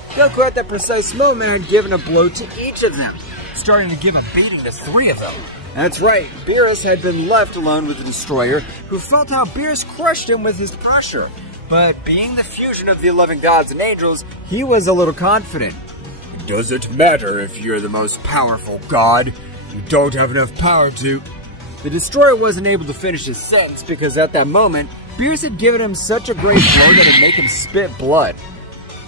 Goku at that precise moment had given a blow to each of them, starting to give a beating to 3 of them. That's right, Beerus had been left alone with the destroyer, who felt how Beerus crushed him with his pressure. But being the fusion of the 11 gods and angels, he was a little confident. Does it matter if you're the most powerful god? You don't have enough power to... The destroyer wasn't able to finish his sentence because at that moment, Beerus had given him such a great blow that it made him spit blood.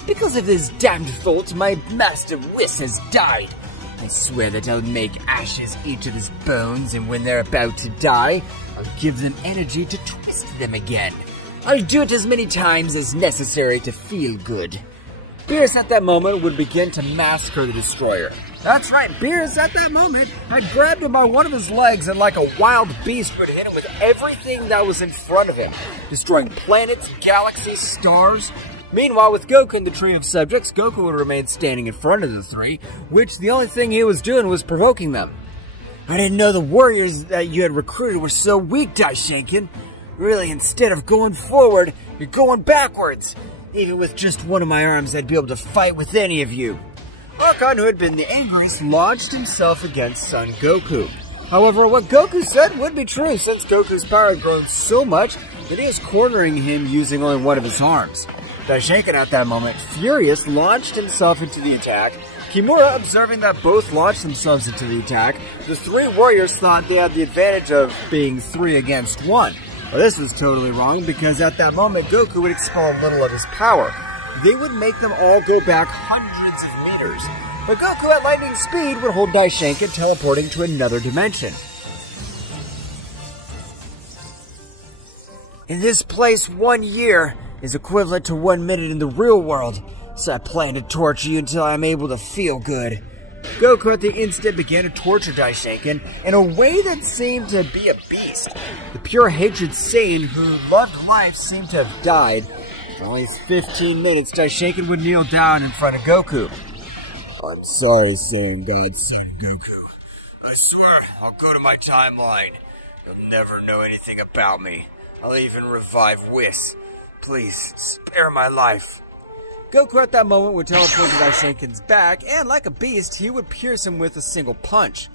Because of this damned fault, my master Whis has died. I swear that I'll make ashes each of his bones, and when they're about to die, I'll give them energy to twist them again. I'll do it as many times as necessary to feel good. Beerus at that moment would begin to massacre the destroyer. That's right, Beerus at that moment had grabbed him by one of his legs and like a wild beast would hit him with everything that was in front of him, destroying planets, galaxies, stars. Meanwhile, with Goku in the Tree of Subjects, Goku would remain standing in front of the three, which the only thing he was doing was provoking them. I didn't know the warriors that you had recruited were so weak, Daishinkan. Really, instead of going forward, you're going backwards. Even with just one of my arms, I'd be able to fight with any of you. Archon, who had been the angriest, launched himself against Son Goku. However, what Goku said would be true, since Goku's power had grown so much that he was cornering him using only one of his arms. Daishinkan at that moment, furious, launched himself into the attack. Kimura, observing that both launched themselves into the attack, the three warriors thought they had the advantage of being 3 against 1. Well, this was totally wrong, because at that moment, Goku would expel a little of his power. They would make them all go back hundreds of meters. But Goku at lightning speed would hold Daishinkan, teleporting to another dimension. In this place, 1 year is equivalent to 1 minute in the real world, so I plan to torture you until I'm able to feel good. Goku at the instant began to torture Daishinkan in a way that seemed to be a beast. The pure hatred Saiyan who loved life seemed to have died. For only 15 minutes, Daishinkan would kneel down in front of Goku. I'm sorry, Saiyan God, Son Goku. I swear, I'll go to my timeline. You'll never know anything about me. I'll even revive Whis. Please, spare my life. Goku at that moment would teleport to Daishinkan's back, and like a beast, he would pierce him with a single punch.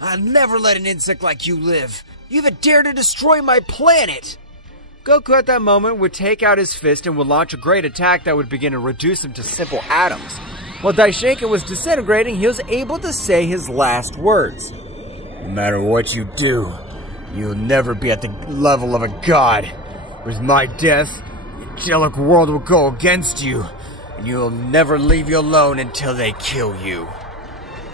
I'll never let an insect like you live. You even dare to destroy my planet! Goku at that moment would take out his fist and would launch a great attack that would begin to reduce him to simple atoms. While Daishinkan was disintegrating, he was able to say his last words. No matter what you do, you'll never be at the level of a god. With my death, the angelic world will go against you. You'll never leave you alone until they kill you.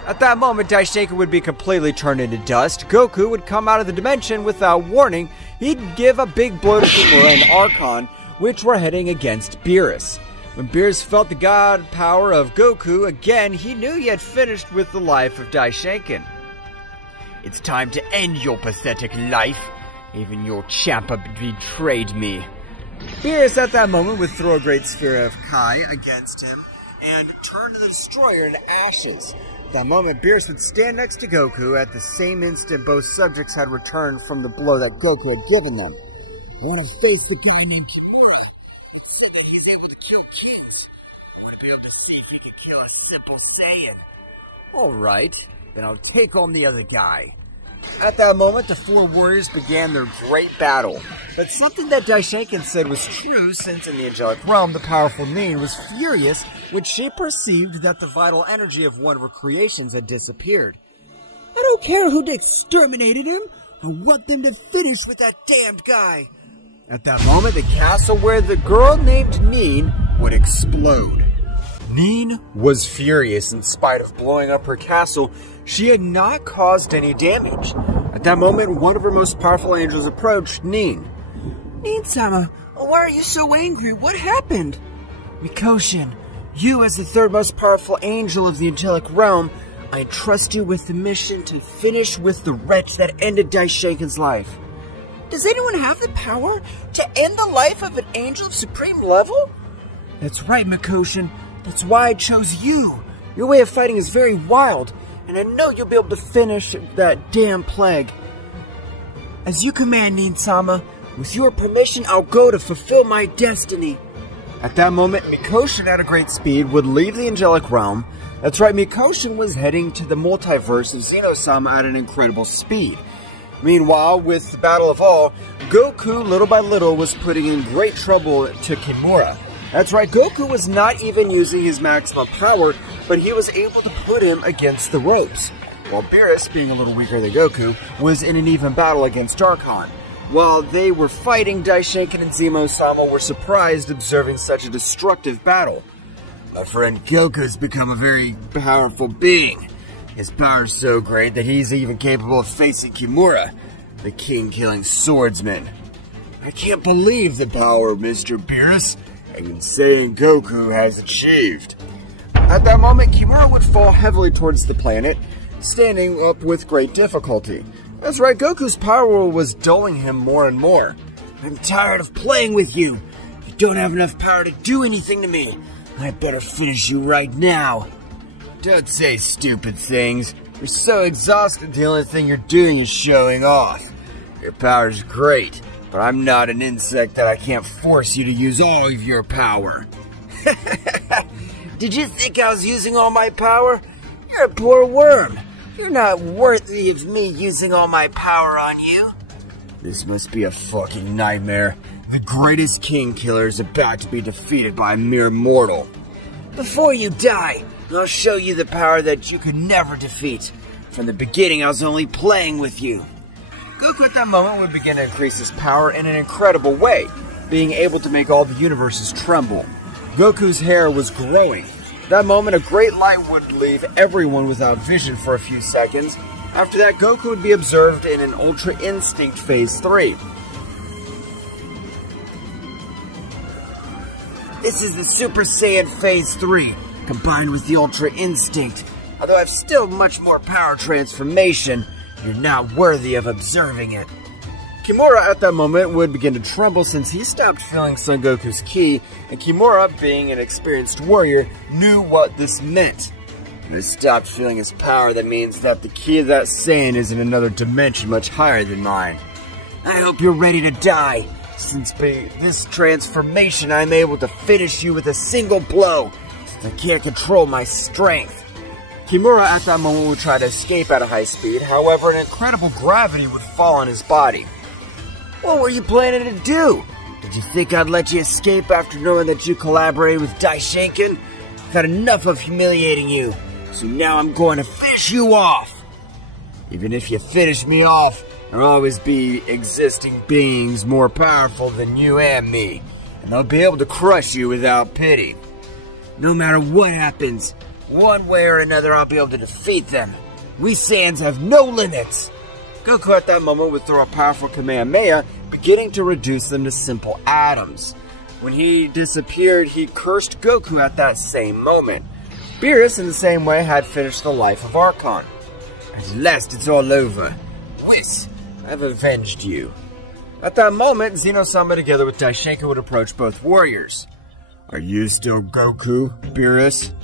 At that moment, Daishinkan would be completely turned into dust. Goku would come out of the dimension without warning. He'd give a big blow to Kimura and Archon, which were heading against Beerus. When Beerus felt the god power of Goku again, he knew he had finished with the life of Daishinkan. It's time to end your pathetic life. Even your Champa betrayed me. Beerus at that moment would throw a great sphere of Kai against him and turn the destroyer into ashes. At that moment, Beerus would stand next to Goku. At the same instant, both subjects had returned from the blow that Goku had given them. I want to face the guy named Kimura and see if he's able to kill kings. We'll be able to see if he can kill a simple Saiyan. Alright, then I'll take on the other guy. At that moment, the four warriors began their great battle. But something that Daishinkan said was true, since in the angelic realm, the powerful Nin was furious when she perceived that the vital energy of one of her creations had disappeared. I don't care who exterminated him. I want them to finish with that damned guy. At that moment, the castle where the girl named Nin would explode. Nin was furious. In spite of blowing up her castle, she had not caused any damage. At that moment, one of her most powerful angels approached Nin. Nin-sama, why are you so angry? What happened? Mikoshin, you as the third most powerful angel of the angelic realm, I entrust you with the mission to finish with the wretch that ended Daishinkan's life. Does anyone have the power to end the life of an angel of supreme level? That's right, Mikoshin. That's why I chose you. Your way of fighting is very wild, and I know you'll be able to finish that damn plague. As you command, Nin-sama. With your permission, I'll go to fulfill my destiny. At that moment, Mikoshin at a great speed would leave the angelic realm. That's right, Mikoshin was heading to the multiverse of Zeno-sama at an incredible speed. Meanwhile, with the Battle of All, Goku, little by little, was putting in great trouble to Kimura. That's right, Goku was not even using his maximum power, but he was able to put him against the ropes. While Beerus, being a little weaker than Goku, was in an even battle against Archon. While they were fighting, Daishinkan and Zeno-sama were surprised observing such a destructive battle. My friend Goku's become a very powerful being. His power is so great that he's even capable of facing Kimura, the king-killing swordsman. I can't believe the power Mr. Beerus and Saiyan Goku has achieved. At that moment, Kimura would fall heavily towards the planet, standing up with great difficulty. That's right, Goku's power was dulling him more and more. I'm tired of playing with you. You don't have enough power to do anything to me. I better finish you right now. Don't say stupid things. You're so exhausted, the only thing you're doing is showing off. Your power's great, but I'm not an insect that I can't force you to use all of your power. Did you think I was using all my power? You're a poor worm. You're not worthy of me using all my power on you. This must be a fucking nightmare. The greatest king killer is about to be defeated by a mere mortal. Before you die, I'll show you the power that you could never defeat. From the beginning, I was only playing with you. Goku at that moment would begin to increase his power in an incredible way, being able to make all the universes tremble. Goku's hair was growing. At that moment, a great light would leave everyone without vision for a few seconds. After that, Goku would be observed in an Ultra Instinct Phase 3. This is the Super Saiyan Phase 3, combined with the Ultra Instinct. Although I have still much more power transformation, you're not worthy of observing it. Kimura at that moment would begin to tremble since he stopped feeling Son Goku's ki, and Kimura, being an experienced warrior, knew what this meant. When he stopped feeling his power, that means that the ki of that Saiyan is in another dimension much higher than mine. I hope you're ready to die. Since by this transformation, I'm able to finish you with a single blow, since I can't control my strength. Kimura at that moment would try to escape at a high speed, however, an incredible gravity would fall on his body. What were you planning to do? Did you think I'd let you escape after knowing that you collaborated with Daishinkan? I've had enough of humiliating you, so now I'm going to finish you off. Even if you finish me off, there'll always be existing beings more powerful than you and me, and they'll be able to crush you without pity. No matter what happens, one way or another I'll be able to defeat them. We Saiyans have no limits. Goku at that moment would throw a powerful Kamehameha, beginning to reduce them to simple atoms. When he disappeared, he cursed Goku at that same moment. Beerus, in the same way, had finished the life of Archon. At last it's all over. Whis, I've avenged you. At that moment, Xeno-sama together with Daishinkan would approach both warriors. Are you still Goku, Beerus?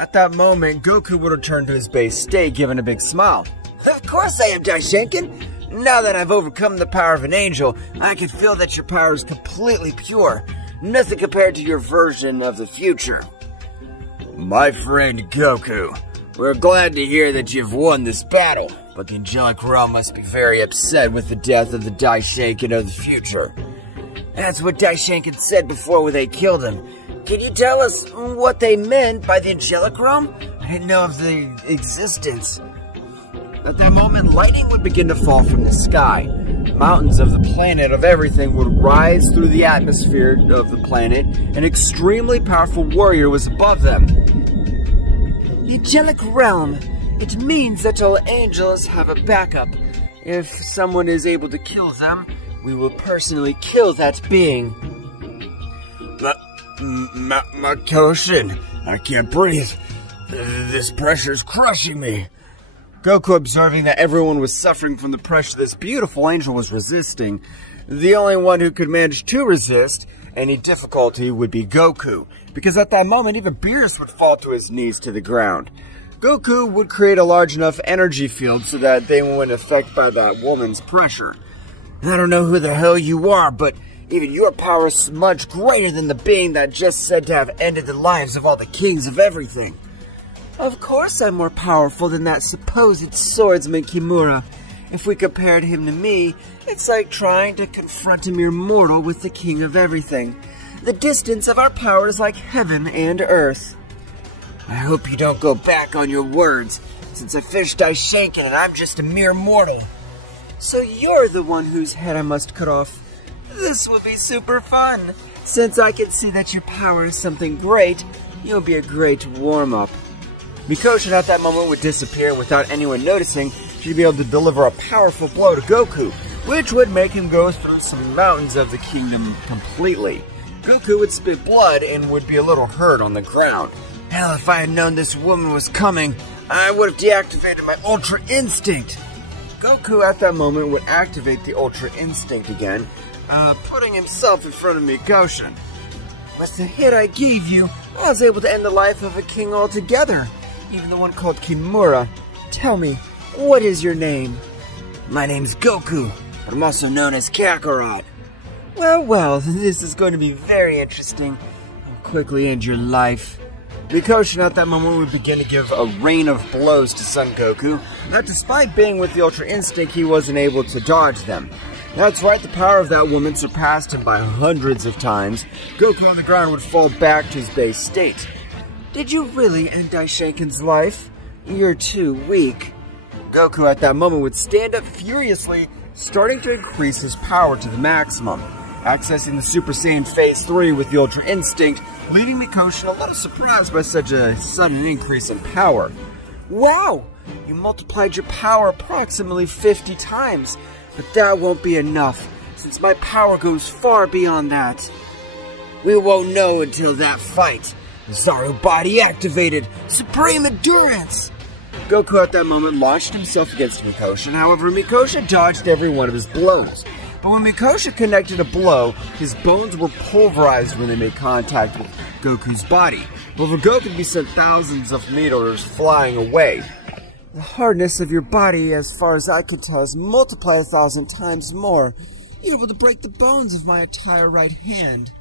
At that moment, Goku would return to his base state, giving a big smile. Of course I am, Daishinkan! Now that I've overcome the power of an angel, I can feel that your power is completely pure. Nothing compared to your version of the future. My friend Goku, we're glad to hear that you've won this battle, but the Angelic Realm must be very upset with the death of the Daishinkan of the future. That's what Daishinkan said before they killed him. Can you tell us what they meant by the Angelic Realm? I didn't know of the existence. At that moment, lightning would begin to fall from the sky. Mountains of the planet of everything would rise through the atmosphere of the planet. An extremely powerful warrior was above them. The Angelic Realm. It means that all angels have a backup. If someone is able to kill them, we will personally kill that being. Makoshin, I can't breathe. This pressure's crushing me. Goku, observing that everyone was suffering from the pressure this beautiful angel was resisting, the only one who could manage to resist any difficulty would be Goku, because at that moment even Beerus would fall to his knees to the ground. Goku would create a large enough energy field so that they weren't affected by that woman's pressure. I don't know who the hell you are, but even your power is much greater than the being that just said to have ended the lives of all the kings of everything. Of course I'm more powerful than that supposed swordsman Kimura. If we compared him to me, it's like trying to confront a mere mortal with the king of everything. The distance of our power is like heaven and earth. I hope you don't go back on your words, since I finished Daishinkan and I'm just a mere mortal. So you're the one whose head I must cut off. This would be super fun. Since I can see that your power is something great, you'll be a great warm-up. Mikoshin at that moment would disappear without anyone noticing. She'd be able to deliver a powerful blow to Goku, which would make him go through some mountains of the kingdom completely. Goku would spit blood and would be a little hurt on the ground. Hell, if I had known this woman was coming, I would have deactivated my Ultra Instinct. Goku at that moment would activate the Ultra Instinct again, putting himself in front of Mikoshin. With the hit I gave you, I was able to end the life of a king altogether, even the one called Kimura. Tell me, what is your name? My name's Goku, but I'm also known as Kakarot. Well, this is going to be very interesting. I'll quickly end your life. Mikoshin at that moment would begin to give a rain of blows to Son Goku. Now, despite being with the Ultra Instinct, he wasn't able to dodge them. That's right, the power of that woman surpassed him by hundreds of times. Goku on the ground would fall back to his base state. Did you really end Daishinkan's life? You're too weak. Goku at that moment would stand up furiously, starting to increase his power to the maximum, accessing the Super Saiyan Phase 3 with the Ultra Instinct, leaving Mikoshin a little surprised by such a sudden increase in power. Wow! You multiplied your power approximately 50 times, but that won't be enough, since my power goes far beyond that. We won't know until that fight. Zaru body activated! Supreme Endurance! Goku at that moment launched himself against Mikoshin. However, Mikoshin dodged every one of his blows. But when Mikoshin connected a blow, his bones were pulverized when they made contact with Goku's body. However, Goku could be sent thousands of meters flying away. The hardness of your body, as far as I can tell, is multiplied 1,000 times more. You're able to break the bones of my entire right hand.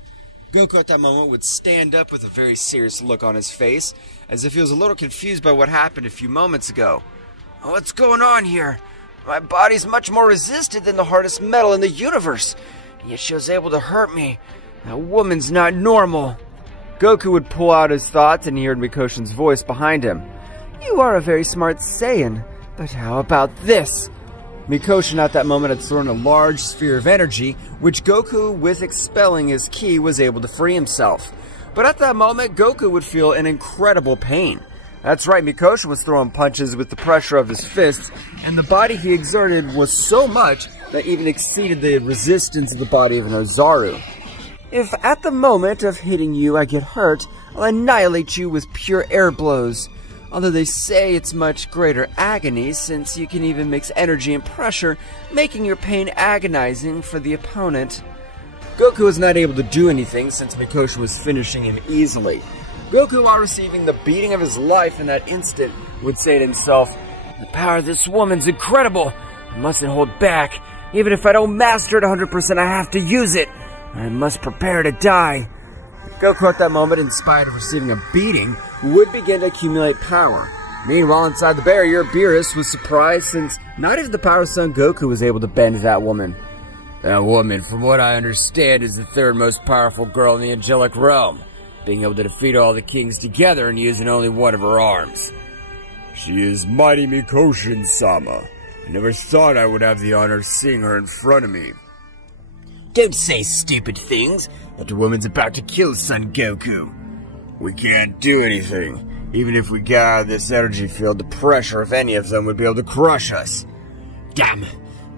Goku at that moment would stand up with a very serious look on his face, as if he was a little confused by what happened a few moments ago. What's going on here? My body's much more resistant than the hardest metal in the universe, yet she was able to hurt me. That woman's not normal. Goku would pull out his thoughts and he heard Mikoshin's voice behind him. You are a very smart Saiyan, but how about this? Mikoshin at that moment had thrown a large sphere of energy, which Goku, with expelling his ki, was able to free himself. But at that moment, Goku would feel an incredible pain. That's right, Mikoshin was throwing punches with the pressure of his fists, and the body he exerted was so much that even exceeded the resistance of the body of an Ozaru. If at the moment of hitting you I get hurt, I'll annihilate you with pure air blows. Although they say it's much greater agony, since you can even mix energy and pressure, making your pain agonizing for the opponent. Goku was not able to do anything since Mikoshin was finishing him easily. Goku, while receiving the beating of his life in that instant, would say to himself, the power of this woman's incredible. I mustn't hold back. Even if I don't master it 100%, I have to use it. I must prepare to die. Goku at that moment, in spite of receiving a beating, would begin to accumulate power. Meanwhile, inside the barrier, Beerus was surprised since not even the power of Son Goku was able to bend that woman. That woman, from what I understand, is the third most powerful girl in the angelic realm, being able to defeat all the kings together and using only one of her arms. She is mighty Mikoshin-sama. I never thought I would have the honor of seeing her in front of me. Don't say stupid things. That woman's about to kill Son Goku. We can't do anything. Even if we got out of this energy field, the pressure of any of them would be able to crush us. Damn.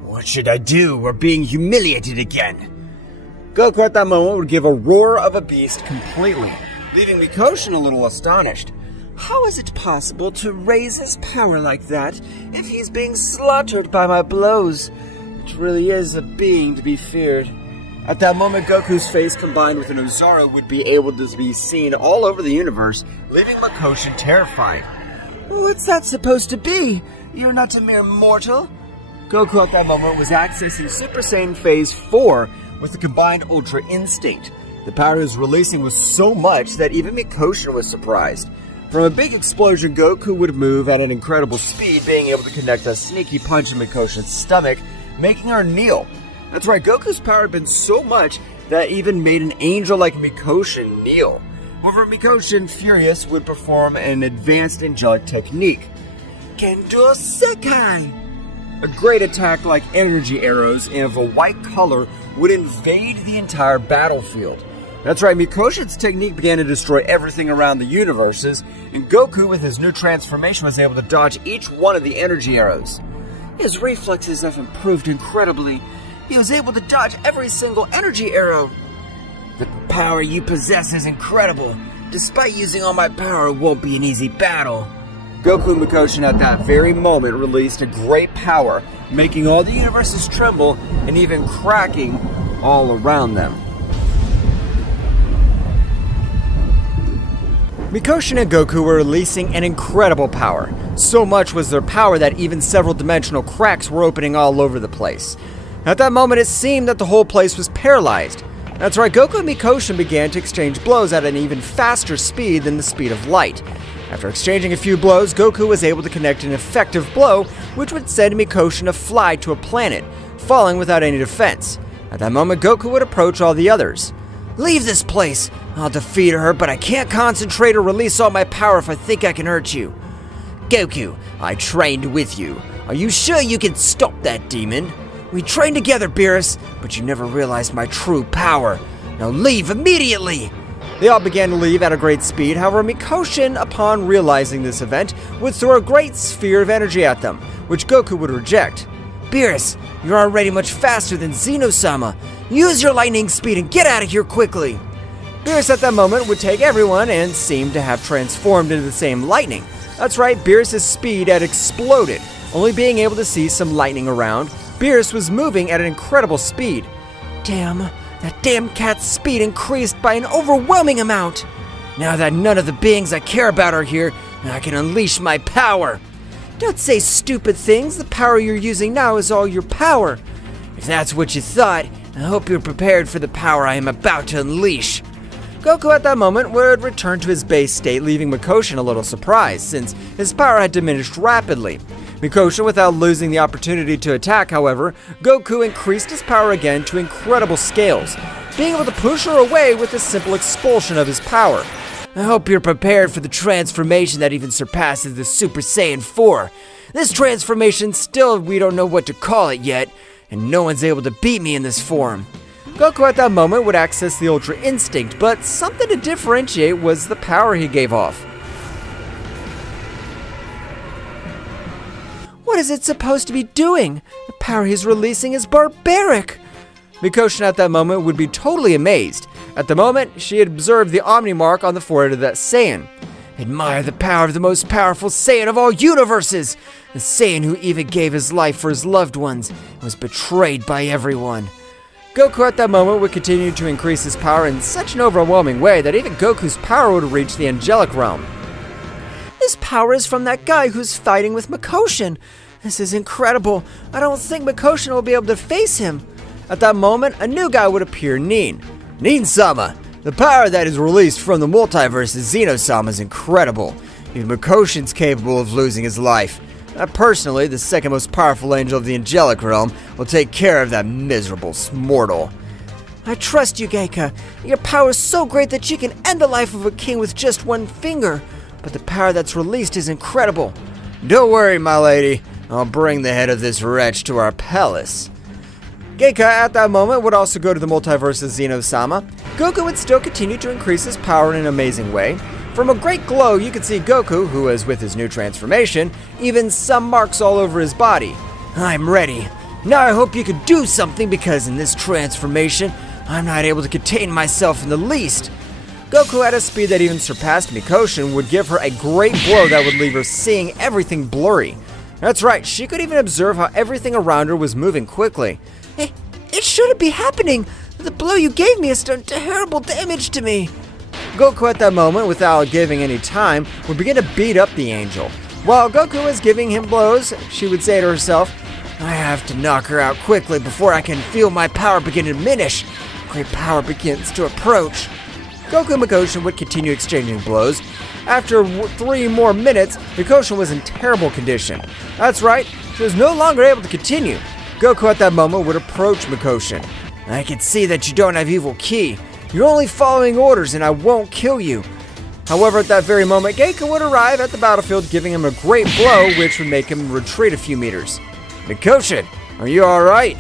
What should I do? We're being humiliated again. Goku at that moment would give a roar of a beast completely, leaving Mikoshin a little astonished. How is it possible to raise his power like that if he's being slaughtered by my blows? It really is a being to be feared. At that moment, Goku's face combined with an Ozaru would be able to be seen all over the universe, leaving Mikoshin terrified. What's that supposed to be? You're not a mere mortal. Goku at that moment was accessing Super Saiyan Phase 4 with the combined Ultra Instinct. The power he was releasing was so much that even Mikoshin was surprised. From a big explosion, Goku would move at an incredible speed, being able to connect a sneaky punch in Mikoshin's stomach, making her kneel. That's right, Goku's power had been so much that even made an angel like Mikoshin kneel. However, Mikoshin, furious, would perform an advanced angelic technique. Kendo Sekai! A great attack like energy arrows and of a white color would invade the entire battlefield. That's right, Mikoshin's technique began to destroy everything around the universes, and Goku, with his new transformation, was able to dodge each one of the energy arrows. His reflexes have improved incredibly. He was able to dodge every single energy arrow. The power you possess is incredible, Despite using all my power, it won't be an easy battle. Goku and Mikoshin at that very moment released a great power, making all the universes tremble and even cracking all around them. Mikoshin and Goku were releasing an incredible power. So much was their power that even several dimensional cracks were opening all over the place. At that moment, it seemed that the whole place was paralyzed. That's right, Goku and Mikoshin began to exchange blows at an even faster speed than the speed of light. After exchanging a few blows, Goku was able to connect an effective blow, which would send Mikoshin to fly to a planet, falling without any defense. At that moment, Goku would approach all the others. "Leave this place! I'll defeat her, but I can't concentrate or release all my power if I think I can hurt you." "Goku, I trained with you. Are you sure you can stop that demon?" "We trained together, Beerus, but you never realized my true power. Now leave immediately!" They all began to leave at a great speed. However, Mikoshin, upon realizing this event, would throw a great sphere of energy at them, which Goku would reject. "Beerus, you're already much faster than Zeno-sama. Use your lightning speed and get out of here quickly!" Beerus at that moment would take everyone and seemed to have transformed into the same lightning. That's right, Beerus' speed had exploded. Only being able to see some lightning around, Beerus was moving at an incredible speed. Damn, that damn cat's speed increased by an overwhelming amount. Now that none of the beings I care about are here, I can unleash my power. Don't say stupid things. The power you're using now is all your power. If that's what you thought, I hope you're prepared for the power I am about to unleash. Goku at that moment would return to his base state, leaving Mikoshin a little surprised, since his power had diminished rapidly. Mikoshin, without losing the opportunity to attack, however, Goku increased his power again to incredible scales, being able to push her away with a simple expulsion of his power. I hope you're prepared for the transformation that even surpasses the Super Saiyan 4. This transformation still, we don't know what to call it yet, and no one's able to beat me in this form. Goku at that moment would access the Ultra Instinct, but something to differentiate was the power he gave off. What is it supposed to be doing? The power he's releasing is barbaric! Mikoshin at that moment would be totally amazed. At the moment, she had observed the Omni mark on the forehead of that Saiyan. Admire the power of the most powerful Saiyan of all universes! The Saiyan who even gave his life for his loved ones and was betrayed by everyone. Goku at that moment would continue to increase his power in such an overwhelming way that even Goku's power would reach the angelic realm. This power is from that guy who's fighting with Mikoshin. This is incredible. I don't think Mikoshin will be able to face him. At that moment, a new guy would appear, Nin. Nin-sama, the power that is released from the multiverse is Zeno-sama is incredible. Even Mikoshin's capable of losing his life. Personally, the second most powerful angel of the angelic realm will take care of that miserable mortal. I trust you, Geika. Your power is so great that you can end the life of a king with just one finger. But the power that's released is incredible. Don't worry, my lady. I'll bring the head of this wretch to our palace. Geika at that moment would also go to the multiverse as Zeno-sama. Goku would still continue to increase his power in an amazing way. From a great glow, you could see Goku, who was with his new transformation, even some marks all over his body. I'm ready. Now I hope you could do something, because in this transformation, I'm not able to contain myself in the least. Goku at a speed that even surpassed Mikoshin would give her a great blow that would leave her seeing everything blurry. That's right, she could even observe how everything around her was moving quickly. It shouldn't be happening. The blow you gave me has done terrible damage to me. Goku at that moment, without giving any time, would begin to beat up the angel. While Goku was giving him blows, she would say to herself, I have to knock her out quickly before I can feel my power begin to diminish. Great power begins to approach. Goku and Mikoshin would continue exchanging blows. After 3 more minutes, Mikoshin was in terrible condition. That's right, she was no longer able to continue. Goku at that moment would approach Mikoshin. I can see that you don't have evil ki. You're only following orders and I won't kill you. However, at that very moment, Geika would arrive at the battlefield, giving him a great blow, which would make him retreat a few meters. Mikoshin, are you alright?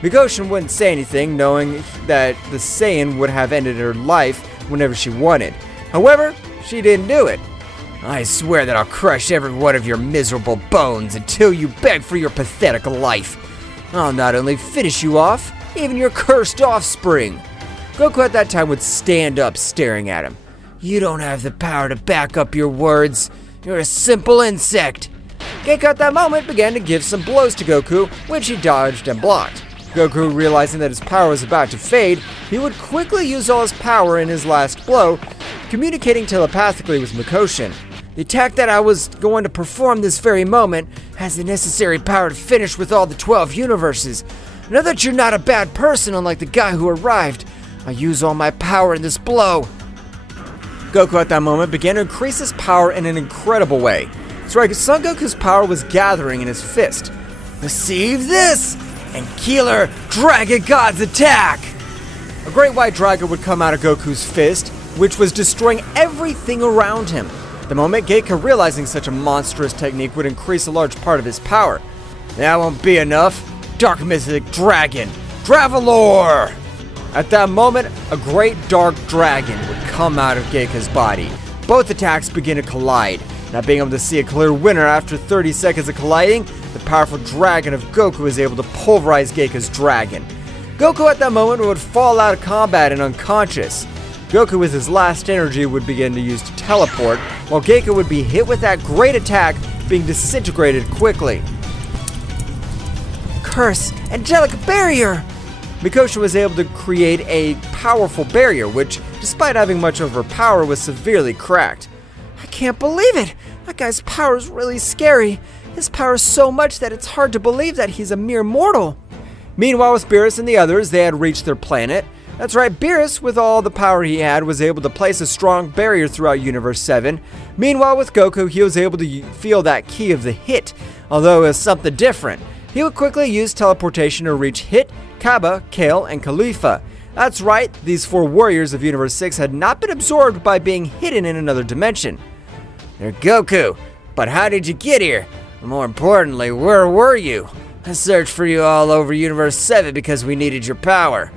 Mikoshin wouldn't say anything, knowing that the Saiyan would have ended her life whenever she wanted. However, she didn't do it. I swear that I'll crush every one of your miserable bones until you beg for your pathetic life. I'll not only finish you off, even your cursed offspring. Goku at that time would stand up, staring at him. You don't have the power to back up your words. You're a simple insect. Geiko at that moment began to give some blows to Goku, which he dodged and blocked. Goku, realizing that his power was about to fade, he would quickly use all his power in his last blow, communicating telepathically with Mikoshin. The attack that I was going to perform this very moment has the necessary power to finish with all the 12 universes. Know that you're not a bad person, unlike the guy who arrived. I use all my power in this blow. Goku at that moment began to increase his power in an incredible way. That's right, Son Goku's power was gathering in his fist. Receive this! And Killer Dragon God's attack! A great white dragon would come out of Goku's fist, which was destroying everything around him. The moment Geiko, realizing such a monstrous technique would increase a large part of his power. That won't be enough. Dark Mythic Dragon, Travelor! At that moment, a great dark dragon would come out of Geiko's body. Both attacks begin to collide. Not being able to see a clear winner after 30 seconds of colliding, the powerful dragon of Goku is able to pulverize Geiko's dragon. Goku at that moment would fall out of combat and unconscious. Goku with his last energy would begin to use to teleport, while Geiko would be hit with that great attack, being disintegrated quickly. Curse! Angelic Barrier! Mikoshin was able to create a powerful barrier, which, despite having much of her power, was severely cracked. I can't believe it! That guy's power is really scary. His power is so much that it's hard to believe that he's a mere mortal. Meanwhile, with Beerus and the others, they had reached their planet. That's right, Beerus, with all the power he had, was able to place a strong barrier throughout Universe 7. Meanwhile, with Goku, he was able to feel that key of the Hit, although it was something different. He would quickly use teleportation to reach Hit, Kaba, Kale, and Khalifa. That's right, these 4 warriors of Universe 6 had not been absorbed by being hidden in another dimension. They're Goku, but how did you get here? More importantly, where were you? I searched for you all over Universe 7 because we needed your power.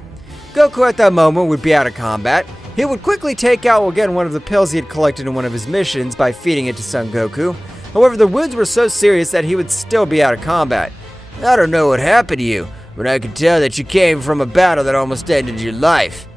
Goku at that moment would be out of combat. He would quickly take out again one of the pills he had collected in one of his missions by feeding it to Son Goku. However, the wounds were so serious that he would still be out of combat. I don't know what happened to you, but I could tell that you came from a battle that almost ended your life.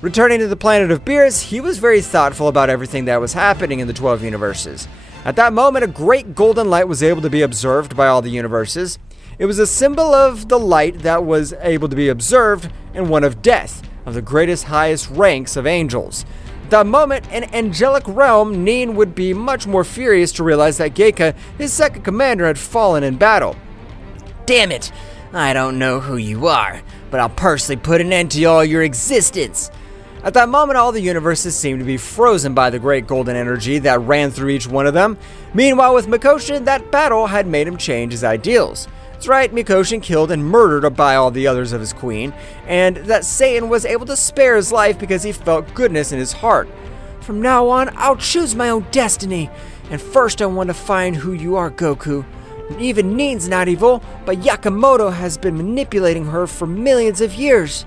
Returning to the planet of Beerus, he was very thoughtful about everything that was happening in the 12 universes. At that moment, a great golden light was able to be observed by all the universes. It was a symbol of the light that was able to be observed, and one of death, of the greatest, highest ranks of angels. At that moment, in angelic realm, Nin would be much more furious to realize that Geiko, his second commander, had fallen in battle. Damn it! I don't know who you are, but I'll personally put an end to all your existence. At that moment, all the universes seemed to be frozen by the great golden energy that ran through each one of them. Meanwhile, with Mikoshin, that battle had made him change his ideals. That's right, Mikoshin killed and murdered by all the others of his queen, and that Satan was able to spare his life because he felt goodness in his heart. From now on, I'll choose my own destiny, and first I want to find who you are, Goku. Even Nin's not evil, but Yakamoto has been manipulating her for millions of years.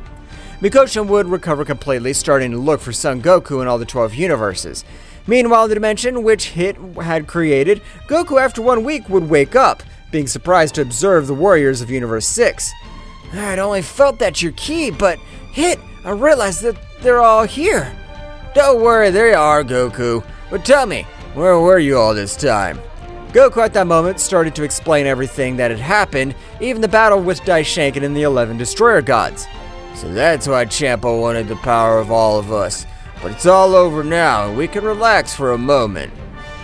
Mikoshin would recover completely, starting to look for Son Goku in all the 12 universes. Meanwhile, the dimension which Hit had created, Goku after 1 week would wake up, being surprised to observe the warriors of Universe 6. I'd only felt that's your key, but Hit, I realized that they're all here. Don't worry, they are, Goku. But tell me, where were you all this time? Goku at that moment started to explain everything that had happened, even the battle with Daishanken and the 11 Destroyer Gods. So that's why Champa wanted the power of all of us. But it's all over now, and we can relax for a moment.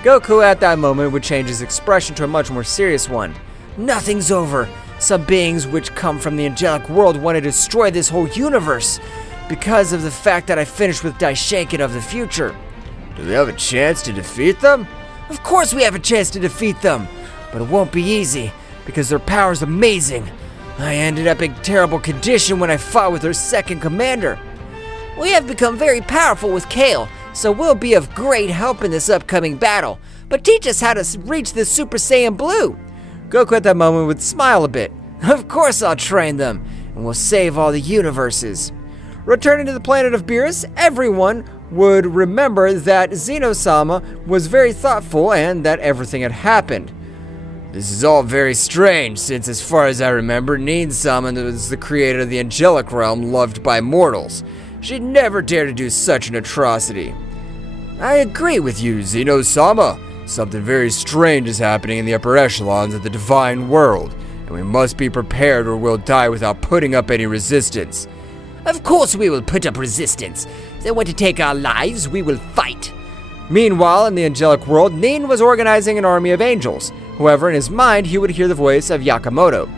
Goku at that moment would change his expression to a much more serious one. Nothing's over. Some beings which come from the angelic world want to destroy this whole universe because of the fact that I finished with Daishanken of the future. Do we have a chance to defeat them? Of course we have a chance to defeat them, but it won't be easy because their power's amazing. I ended up in terrible condition when I fought with their second commander. We have become very powerful with Kale, so we'll be of great help in this upcoming battle. But teach us how to reach the Super Saiyan Blue. Goku at that moment would smile a bit. Of course I'll train them, and we'll save all the universes. Returning to the planet of Beerus, everyone would remember that Zeno-sama was very thoughtful and that everything had happened. This is all very strange, since as far as I remember, Nin-sama was the creator of the angelic realm loved by mortals. She'd never dare to do such an atrocity. I agree with you, Zeno-sama. Something very strange is happening in the upper echelons of the divine world, and we must be prepared or we'll die without putting up any resistance. Of course we will put up resistance. If they want to take our lives, we will fight. Meanwhile, in the angelic world, Nin was organizing an army of angels. However, in his mind, he would hear the voice of Yakamoto.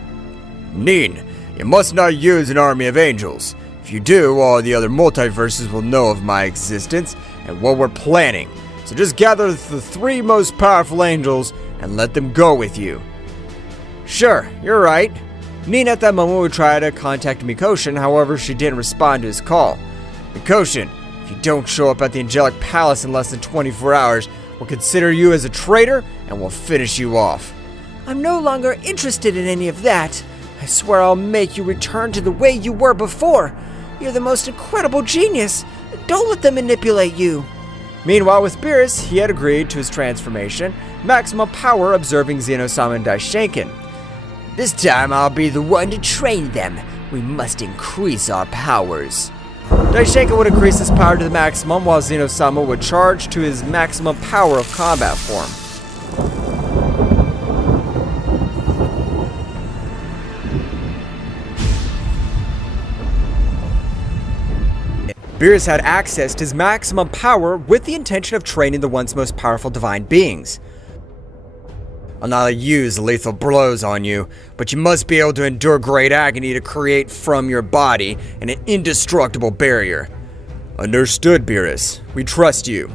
Nin, you must not use an army of angels. If you do, all the other multiverses will know of my existence and what we're planning. So just gather the 3 most powerful angels and let them go with you. Sure, you're right. Nin at that moment would try to contact Mikoshin, however she didn't respond to his call. Mikoshin, if you don't show up at the Angelic Palace in less than 24 hours, we'll consider you as a traitor and we'll finish you off. I'm no longer interested in any of that. I swear I'll make you return to the way you were before. You're the most incredible genius. Don't let them manipulate you. Meanwhile, with Beerus, he had agreed to his transformation, maximum power observing Zeno-sama and Daishinken. This time I'll be the one to train them. We must increase our powers. Daishinken would increase his power to the maximum, while Zeno-sama would charge to his maximum power of combat form. Beerus had access to his maximum power with the intention of training the once most powerful divine beings. I'll not use lethal blows on you, but you must be able to endure great agony to create from your body an indestructible barrier. Understood, Beerus. We trust you.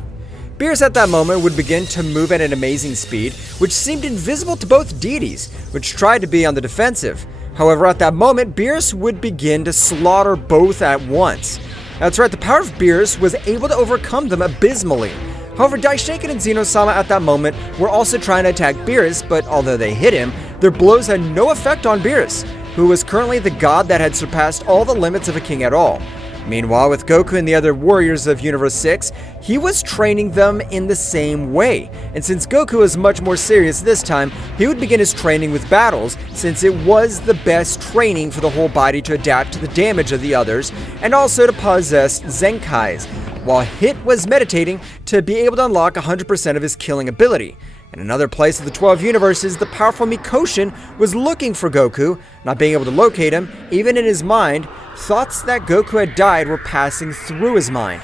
Beerus at that moment would begin to move at an amazing speed, which seemed invisible to both deities, which tried to be on the defensive. However, at that moment, Beerus would begin to slaughter both at once. That's right, the power of Beerus was able to overcome them abysmally. However, Daishinken and Zeno-sama at that moment were also trying to attack Beerus, but although they hit him, their blows had no effect on Beerus, who was currently the god that had surpassed all the limits of a king at all. Meanwhile, with Goku and the other warriors of Universe 6, he was training them in the same way. And since Goku was much more serious this time, he would begin his training with battles, since it was the best training for the whole body to adapt to the damage of the others, and also to possess Zenkais, while Hit was meditating to be able to unlock 100% of his killing ability. In another place of the 12 universes, the powerful Mikoshin was looking for Goku, not being able to locate him. Even in his mind, thoughts that Goku had died were passing through his mind.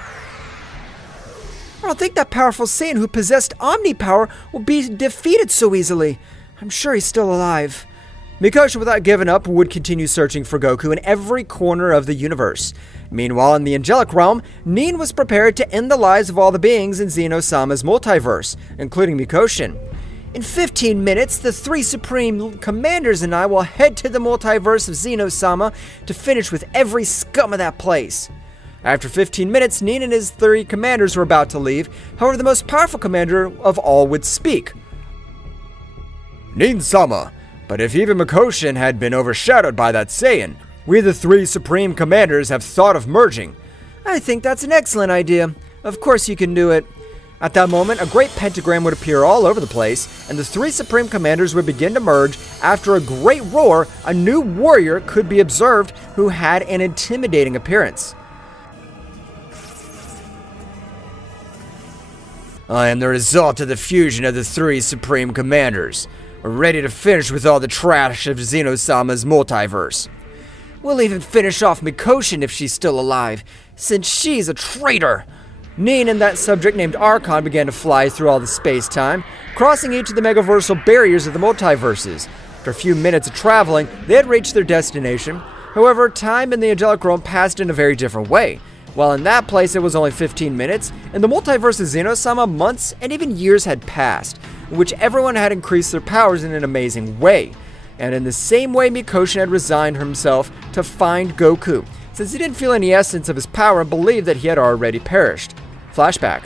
I don't think that powerful Saiyan who possessed Omni power will be defeated so easily. I'm sure he's still alive. Mikoshin, without giving up, would continue searching for Goku in every corner of the universe. Meanwhile, in the angelic realm, Nin was prepared to end the lives of all the beings in Zeno-sama's multiverse, including Mikoshin. In 15 minutes, the 3 Supreme Commanders and I will head to the multiverse of Zeno-sama to finish with every scum of that place. After 15 minutes, Nin and his 3 commanders were about to leave. However, the most powerful commander of all would speak. Nin-sama, but if even Mikoshin had been overshadowed by that Saiyan, we the 3 Supreme Commanders have thought of merging. I think that's an excellent idea. Of course you can do it. At that moment, a great pentagram would appear all over the place, and the 3 Supreme Commanders would begin to merge. After a great roar, a new warrior could be observed who had an intimidating appearance. I am the result of the fusion of the 3 Supreme Commanders. We're ready to finish with all the trash of Zeno-sama's multiverse. We'll even finish off Mikoshin if she's still alive, since she's a traitor. Nin and that subject named Archon began to fly through all the space-time, crossing each of the megaversal barriers of the multiverses. After a few minutes of traveling, they had reached their destination. However, time in the angelic realm passed in a very different way. While in that place it was only 15 minutes, in the multiverse of Zeno-sama, months and even years had passed, in which everyone had increased their powers in an amazing way. And in the same way, Mikoshin had resigned himself to find Goku, since he didn't feel any essence of his power and believed that he had already perished. Flashback.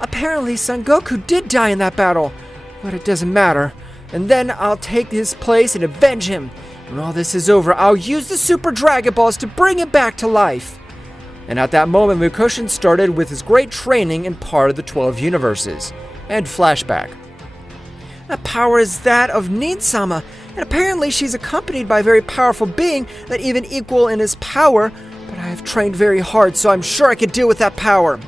Apparently, Son Goku did die in that battle, but it doesn't matter. And then I'll take his place and avenge him. When all this is over, I'll use the Super Dragon Balls to bring him back to life. And at that moment, Mikoshin started with his great training in part of the 12 universes. And flashback. That power is that of Nin-sama, and apparently she's accompanied by a very powerful being that even equal in his power, but I have trained very hard, so I'm sure I could deal with that power.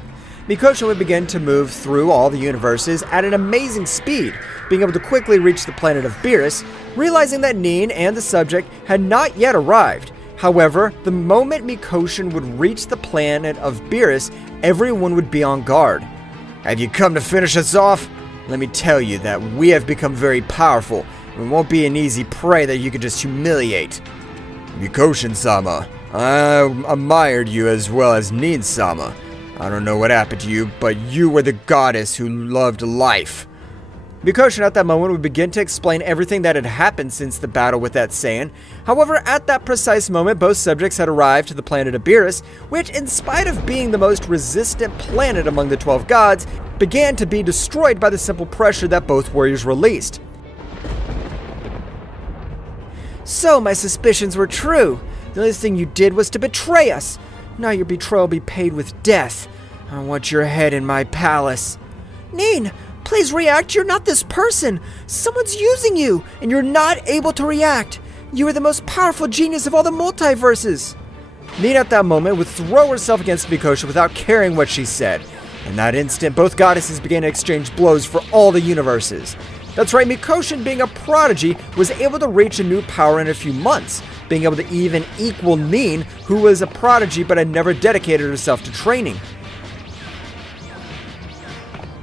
Mikoshin would begin to move through all the universes at an amazing speed, being able to quickly reach the planet of Beerus, realizing that Nin and the subject had not yet arrived. However, the moment Mikoshin would reach the planet of Beerus, everyone would be on guard. "Have you come to finish us off? Let me tell you that we have become very powerful, and won't be an easy prey that you could just humiliate." "Mikoshin-sama, I admired you as well as Nin-sama. I don't know what happened to you, but you were the goddess who loved life." Mikoshin at that moment would begin to explain everything that had happened since the battle with that Saiyan. However, at that precise moment, both subjects had arrived to the planet of Beerus, which, in spite of being the most resistant planet among the 12 gods, began to be destroyed by the simple pressure that both warriors released. "So my suspicions were true. The only thing you did was to betray us. Now your betrayal will be paid with death. I want your head in my palace." "Nin, please react. You're not this person. Someone's using you, and you're not able to react. You are the most powerful genius of all the multiverses." Nin at that moment would throw herself against Mikoshin without caring what she said. In that instant, both goddesses began to exchange blows for all the universes. That's right, Mikoshin, being a prodigy, was able to reach a new power in a few months, being able to even equal Nin, who was a prodigy but had never dedicated herself to training.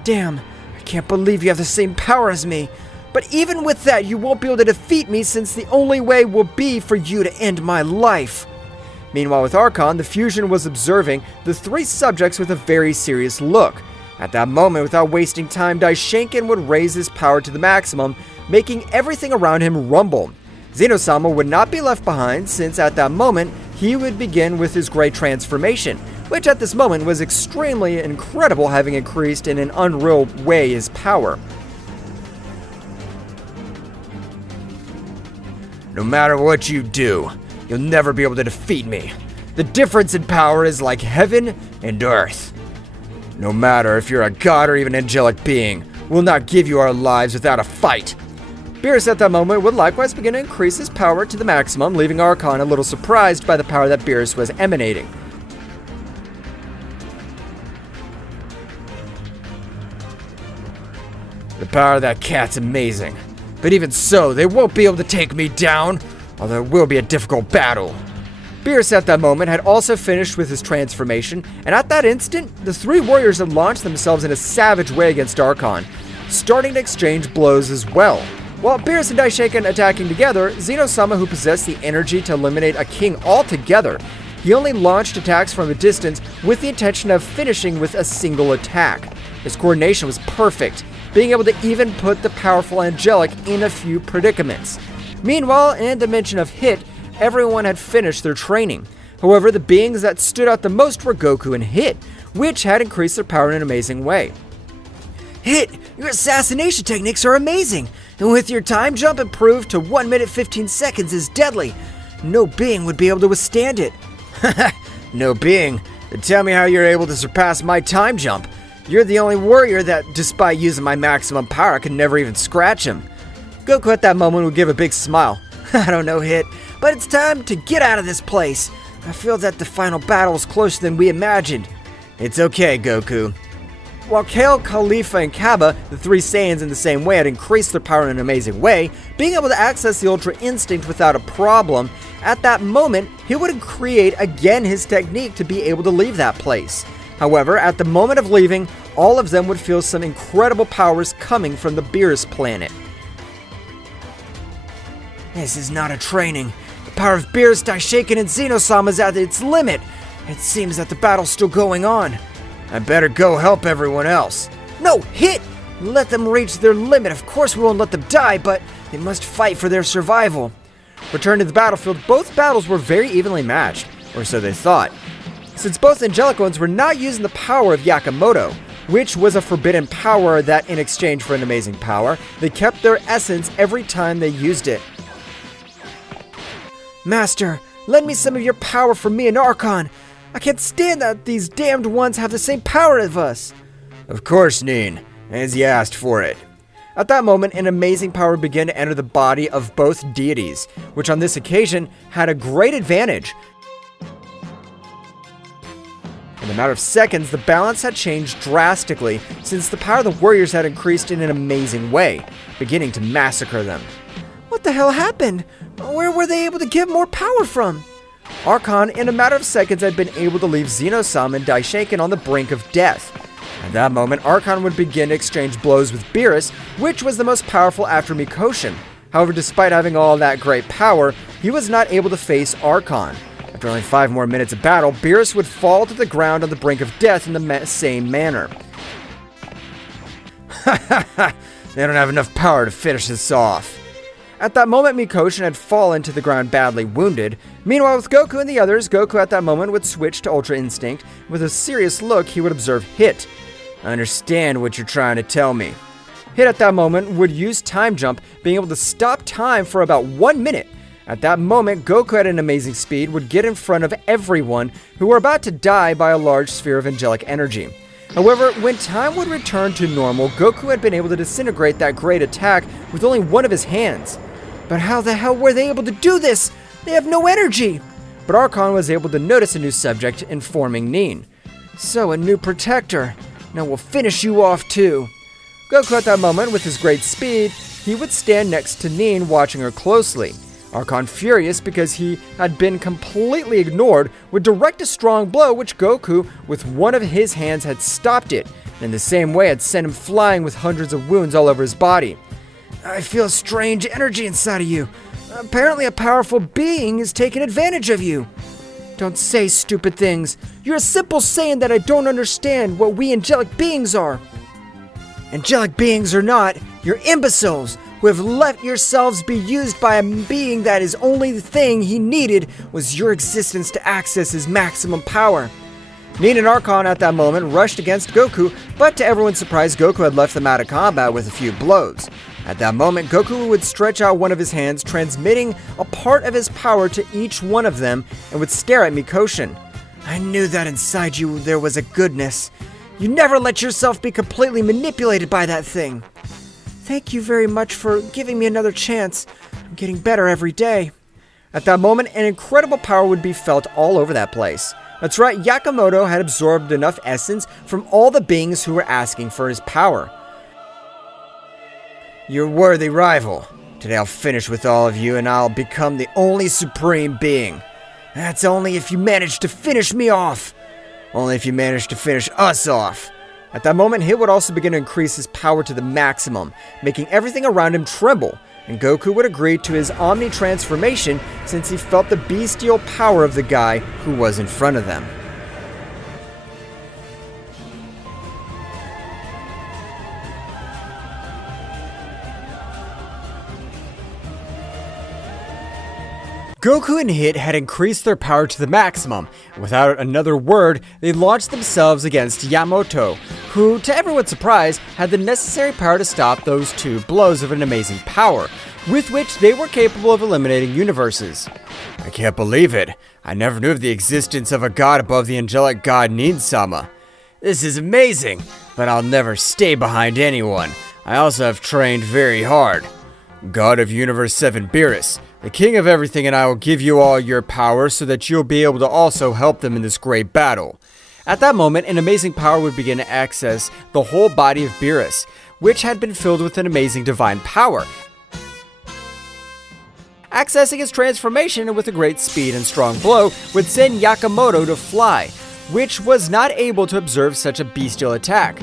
"Damn, I can't believe you have the same power as me. But even with that, you won't be able to defeat me, since the only way will be for you to end my life." Meanwhile, with Archon, the fusion was observing the three subjects with a very serious look. At that moment, without wasting time, Daishinkan would raise his power to the maximum, making everything around him rumble. Xeno-sama would not be left behind, since at that moment, he would begin with his great transformation, which at this moment was extremely incredible, having increased in an unreal way his power. "No matter what you do, you'll never be able to defeat me. The difference in power is like heaven and earth. No matter if you're a god or even angelic being, we'll not give you our lives without a fight." Beerus at that moment would likewise begin to increase his power to the maximum, leaving Archon a little surprised by the power that Beerus was emanating. "The power of that cat's amazing. But even so, they won't be able to take me down, although it will be a difficult battle." Beerus at that moment had also finished with his transformation, and at that instant, the three warriors had launched themselves in a savage way against Archon, starting to exchange blows as well. While Beerus and Daishinkan attacking together, Xeno-sama, who possessed the energy to eliminate a king altogether, he only launched attacks from a distance with the intention of finishing with a single attack. His coordination was perfect, being able to even put the powerful Angelic in a few predicaments. Meanwhile, in Dimension of Hit, everyone had finished their training. However, the beings that stood out the most were Goku and Hit, which had increased their power in an amazing way. "Hit, your assassination techniques are amazing, and with your time jump improved to 1 minute 15 seconds is deadly. No being would be able to withstand it." "No being? Then tell me how you're able to surpass my time jump. You're the only warrior that, despite using my maximum power, I could never even scratch him." Goku at that moment would give a big smile. "I don't know, Hit, but it's time to get out of this place. I feel that the final battle is closer than we imagined." "It's okay, Goku." While Kale, Khalifa, and Kaba, the three Saiyans in the same way, had increased their power in an amazing way, being able to access the Ultra Instinct without a problem, at that moment, he would create again his technique to be able to leave that place. However, at the moment of leaving, all of them would feel some incredible powers coming from the Beerus planet. "This is not a training. The power of Beerus, Daishinkan, and Xeno-sama is at its limit. It seems that the battle's still going on. I better go help everyone else." "No, Hit! Let them reach their limit. Of course we won't let them die, but they must fight for their survival." Returning to the battlefield, both battles were very evenly matched, or so they thought. Since both angelic ones were not using the power of Yakamoto, which was a forbidden power that, in exchange for an amazing power, they kept their essence every time they used it. "Master, lend me some of your power for me and Archon. I can't stand that these damned ones have the same power as us." "Of course, Nin, as you asked for it." At that moment, an amazing power began to enter the body of both deities, which on this occasion had a great advantage. In a matter of seconds, the balance had changed drastically since the power of the warriors had increased in an amazing way, beginning to massacre them. What the hell happened? Where were they able to get more power from? Archon, in a matter of seconds, had been able to leave Xeno-sama and Daishoken on the brink of death. At that moment, Archon would begin to exchange blows with Beerus, which was the most powerful after Mikoshin. However, despite having all that great power, he was not able to face Archon. After only 5 more minutes of battle, Beerus would fall to the ground on the brink of death in the same manner. They don't have enough power to finish this off. At that moment, Mikoshin had fallen to the ground badly wounded. Meanwhile, with Goku and the others, Goku at that moment would switch to Ultra Instinct. With a serious look, he would observe Hit. I understand what you're trying to tell me. Hit at that moment would use Time Jump, being able to stop time for about 1 minute. At that moment, Goku at an amazing speed would get in front of everyone who were about to die by a large sphere of angelic energy. However, when time would return to normal, Goku had been able to disintegrate that great attack with only one of his hands. But how the hell were they able to do this? They have no energy! But Archon was able to notice a new subject informing Nin. So, a new protector. Now we'll finish you off too. Goku at that moment, with his great speed, he would stand next to Nin, watching her closely. Archon, furious because he had been completely ignored, would direct a strong blow which Goku, with one of his hands, had stopped it, and in the same way had sent him flying with hundreds of wounds all over his body. I feel a strange energy inside of you. Apparently a powerful being is taking advantage of you. Don't say stupid things. You're a simple saying that I don't understand what we angelic beings are. Angelic beings or not, you're imbeciles who have let yourselves be used by a being that his only thing he needed was your existence to access his maximum power. Nin and Archon at that moment rushed against Goku, but to everyone's surprise, Goku had left them out of combat with a few blows. At that moment, Goku would stretch out one of his hands, transmitting a part of his power to each one of them, and would stare at Mikoshin. I knew that inside you there was a goodness. You never let yourself be completely manipulated by that thing. Thank you very much for giving me another chance. I'm getting better every day. At that moment, an incredible power would be felt all over that place. That's right, Yakamoto had absorbed enough essence from all the beings who were asking for his power. You're a worthy rival. Today I'll finish with all of you and I'll become the only supreme being. That's only if you manage to finish me off. Only if you manage to finish us off. At that moment, Hit would also begin to increase his power to the maximum, making everything around him tremble, and Goku would agree to his Omni transformation since he felt the bestial power of the guy who was in front of them. Goku and Hit had increased their power to the maximum. Without another word, they launched themselves against Yamato, who, to everyone's surprise, had the necessary power to stop those 2 blows of an amazing power, with which they were capable of eliminating universes. I can't believe it. I never knew of the existence of a god above the angelic god Nin-sama. This is amazing, but I'll never stay behind anyone. I also have trained very hard. God of Universe 7 Beerus, the king of everything, and I will give you all your power so that you'll be able to also help them in this great battle. At that moment, an amazing power would begin to access the whole body of Beerus, which had been filled with an amazing divine power. Accessing his transformation with a great speed and strong blow would send Yakamoto to fly, which was not able to observe such a bestial attack.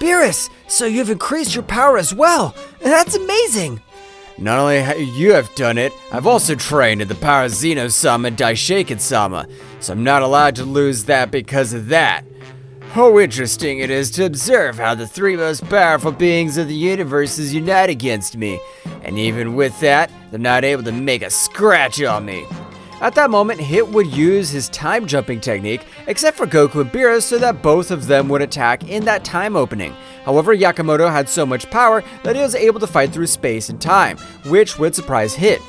Beerus, so you've increased your power as well. That's amazing. Not only you have done it, I've also trained in the power of Xeno-sama and Daishoken-sama, so I'm not allowed to lose that because of that. How interesting it is to observe how the 3 most powerful beings of the universe unite against me, and even with that, they're not able to make a scratch on me. At that moment, Hit would use his time jumping technique, except for Goku and Beerus, so that both of them would attack in that time opening. However, Yakamoto had so much power that he was able to fight through space and time, which would surprise Hit.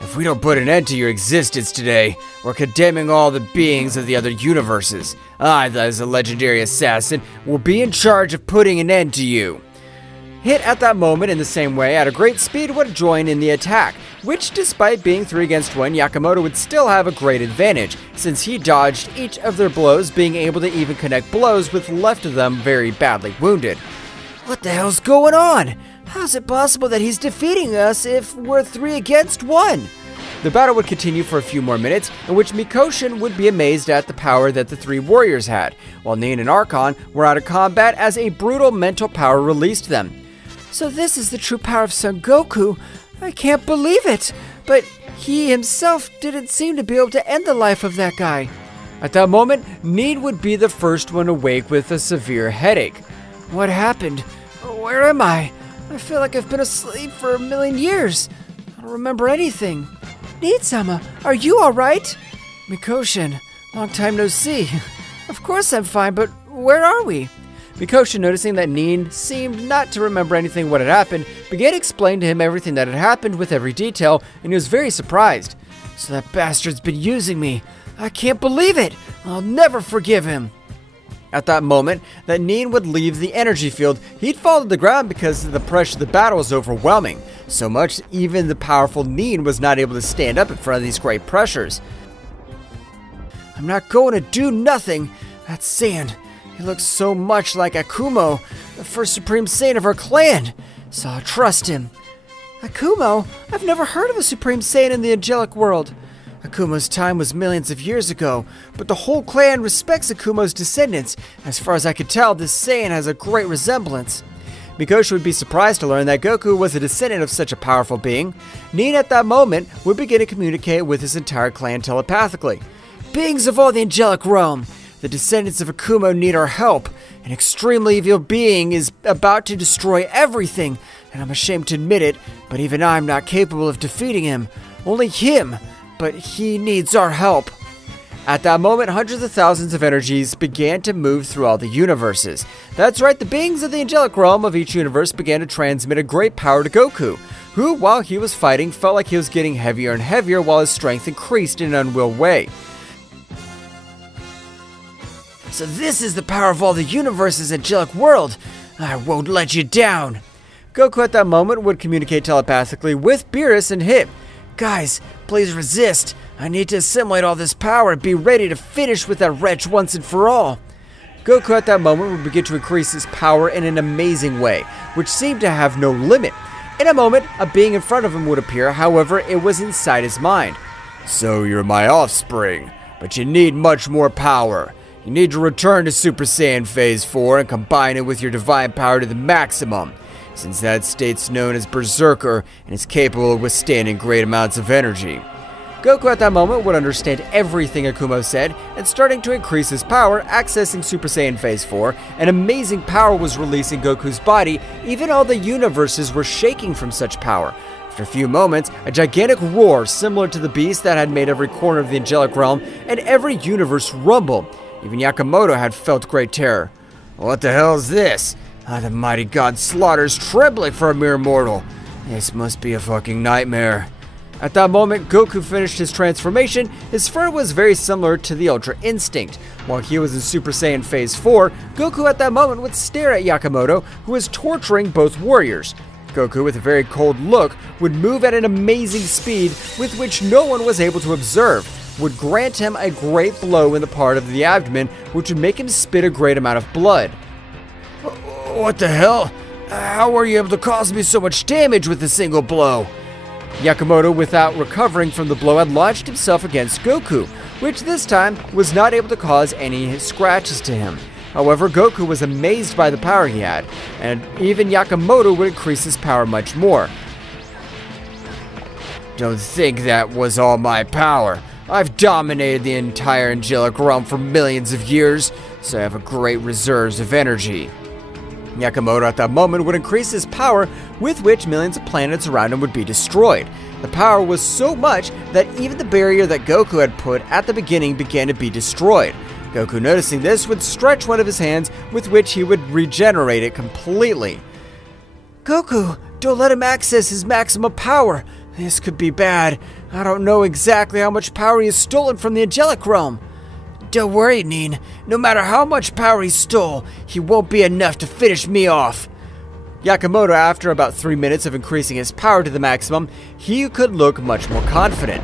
If we don't put an end to your existence today, we're condemning all the beings of the other universes. I, as a legendary assassin, will be in charge of putting an end to you. hit at that moment in the same way at a great speed would join in the attack, which despite being 3 against 1, Yakamoto would still have a great advantage, since he dodged each of their blows, being able to even connect blows with left of them very badly wounded. What the hell's going on? How's it possible that he's defeating us if we're 3 against 1? The battle would continue for a few more minutes, in which Mikoshin would be amazed at the power that the 3 warriors had, while Nin and Archon were out of combat as a brutal mental power released them. So this is the true power of Son Goku. I can't believe it, but he himself didn't seem to be able to end the life of that guy. At that moment, Nin would be the first one awake with a severe headache. What happened? Where am I? I feel like I've been asleep for a million years. I don't remember anything. Nin-sama, are you alright? Mikoshin, long time no see. Of course I'm fine, but where are we? Mikoshin, noticing that Nin seemed not to remember anything what had happened, began to explain to him everything that had happened with every detail, and he was very surprised. So that bastard's been using me. I can't believe it. I'll never forgive him. At that moment, that Nin would leave the energy field, he'd fall to the ground because the pressure of the battle was overwhelming. So much, even the powerful Nin was not able to stand up in front of these great pressures. I'm not going to do nothing. That Saiyan, he looks so much like Akumo, the first Supreme Saiyan of our clan, so I'll trust him. Akumo? I've never heard of a Supreme Saiyan in the angelic world. Akumo's time was millions of years ago, but the whole clan respects Akumo's descendants. As far as I could tell, this Saiyan has a great resemblance. Mikoshin would be surprised to learn that Goku was a descendant of such a powerful being. Nin at that moment would begin to communicate with his entire clan telepathically. Beings of all the angelic realm, the descendants of Akumo need our help. An extremely evil being is about to destroy everything, and I'm ashamed to admit it, but even I'm not capable of defeating him. Only him. But he needs our help. At that moment, hundreds of thousands of energies began to move through all the universes. That's right, the beings of the angelic realm of each universe began to transmit a great power to Goku, who, while he was fighting, felt like he was getting heavier and heavier while his strength increased in an unreal way. So this is the power of all the universes' angelic world. I won't let you down. Goku at that moment would communicate telepathically with Beerus and Hit. Guys, please resist. I need to assimilate all this power and be ready to finish with that wretch once and for all. Goku at that moment would begin to increase his power in an amazing way, which seemed to have no limit. In a moment, a being in front of him would appear, however, it was inside his mind. So you're my offspring, but you need much more power. You need to return to Super Saiyan Phase 4 and combine it with your divine power to the maximum, since that state's known as Berserker and is capable of withstanding great amounts of energy. Goku at that moment would understand everything Akumo said, and starting to increase his power, accessing Super Saiyan Phase 4, an amazing power was released in Goku's body, even all the universes were shaking from such power. After a few moments, a gigantic roar similar to the beast that had made every corner of the angelic realm and every universe rumble. Even Yakamoto had felt great terror. What the hell is this? The mighty god slaughters trembling for a mere mortal. This must be a fucking nightmare. At that moment, Goku finished his transformation. His fur was very similar to the Ultra Instinct. While he was in Super Saiyan Phase 4, Goku at that moment would stare at Yakamoto, who was torturing both warriors. Goku, with a very cold look, would move at an amazing speed with which no one was able to observe, would grant him a great blow in the part of the abdomen, which would make him spit a great amount of blood. What the hell? How were you able to cause me so much damage with a single blow? Yakamoto, without recovering from the blow, had launched himself against Goku, which this time was not able to cause any scratches to him. However, Goku was amazed by the power he had, and even Yakamoto would increase his power much more. Don't think that was all my power. I've dominated the entire angelic realm for millions of years, so I have a great reserves of energy. Yakamoto at that moment would increase his power, with which millions of planets around him would be destroyed. The power was so much that even the barrier that Goku had put at the beginning began to be destroyed. Goku, noticing this, would stretch one of his hands, with which he would regenerate it completely. Goku, don't let him access his maximum power. This could be bad. I don't know exactly how much power he has stolen from the angelic realm. Don't worry, Nin. No matter how much power he stole, he won't be enough to finish me off. Yakamoto, after about 3 minutes of increasing his power to the maximum, he could look much more confident.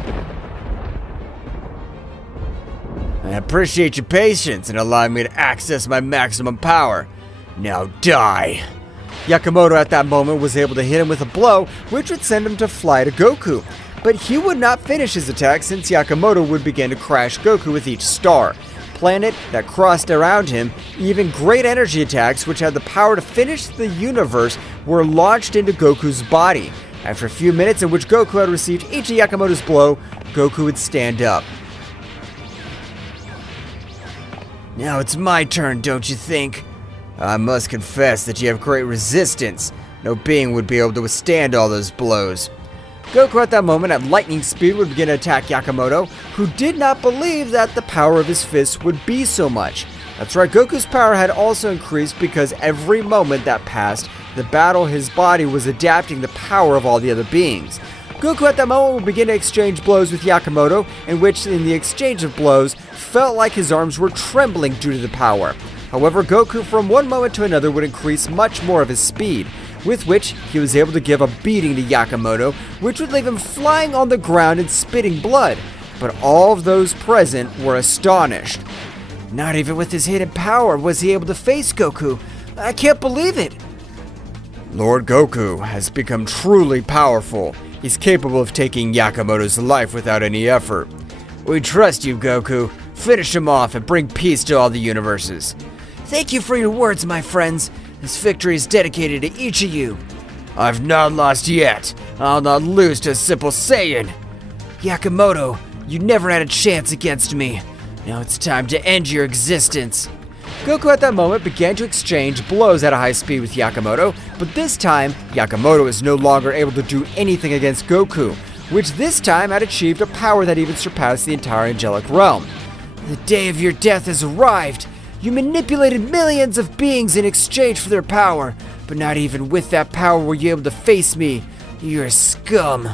I appreciate your patience in allowing me to access my maximum power. Now die. Yakamoto at that moment was able to hit him with a blow, which would send him to fly to Goku. But he would not finish his attack since Yakamoto would begin to crash Goku with each star. Planet that crossed around him, even great energy attacks which had the power to finish the universe were launched into Goku's body. After a few minutes in which Goku had received each of Yakamoto's blow, Goku would stand up. Now it's my turn, don't you think? I must confess that you have great resistance. No being would be able to withstand all those blows. Goku at that moment at lightning speed would begin to attack Yakamoto, who did not believe that the power of his fists would be so much. That's right, Goku's power had also increased because every moment that passed, the battle his body was adapting the power of all the other beings. Goku at that moment would begin to exchange blows with Yakamoto, in which in the exchange of blows, felt like his arms were trembling due to the power. However, Goku from one moment to another would increase much more of his speed, with which he was able to give a beating to Yakamoto, which would leave him flying on the ground and spitting blood. But all of those present were astonished. Not even with his hidden power was he able to face Goku. I can't believe it. Lord Goku has become truly powerful. He's capable of taking Yakamoto's life without any effort. We trust you, Goku. Finish him off and bring peace to all the universes. Thank you for your words, my friends. This victory is dedicated to each of you. I've not lost yet. I'll not lose to a simple Saiyan. Yakamoto, you never had a chance against me. Now it's time to end your existence. Goku at that moment began to exchange blows at a high speed with Yakamoto, but this time, Yakamoto is no longer able to do anything against Goku, which this time had achieved a power that even surpassed the entire angelic realm. The day of your death has arrived. You manipulated millions of beings in exchange for their power, but not even with that power were you able to face me. You're a scum.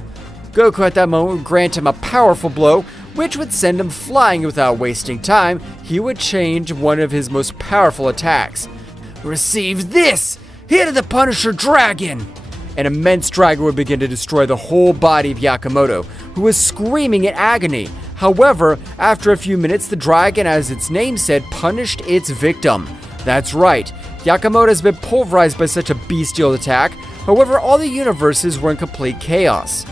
Goku at that moment would grant him a powerful blow, which would send him flying without wasting time. He would change one of his most powerful attacks. Receive this! Hit of the Punisher Dragon! An immense dragon would begin to destroy the whole body of Yakamoto, who was screaming in agony. However, after a few minutes, the dragon, as its name said, punished its victim. That's right, Yakamoto has been pulverized by such a bestial attack. However, all the universes were in complete chaos.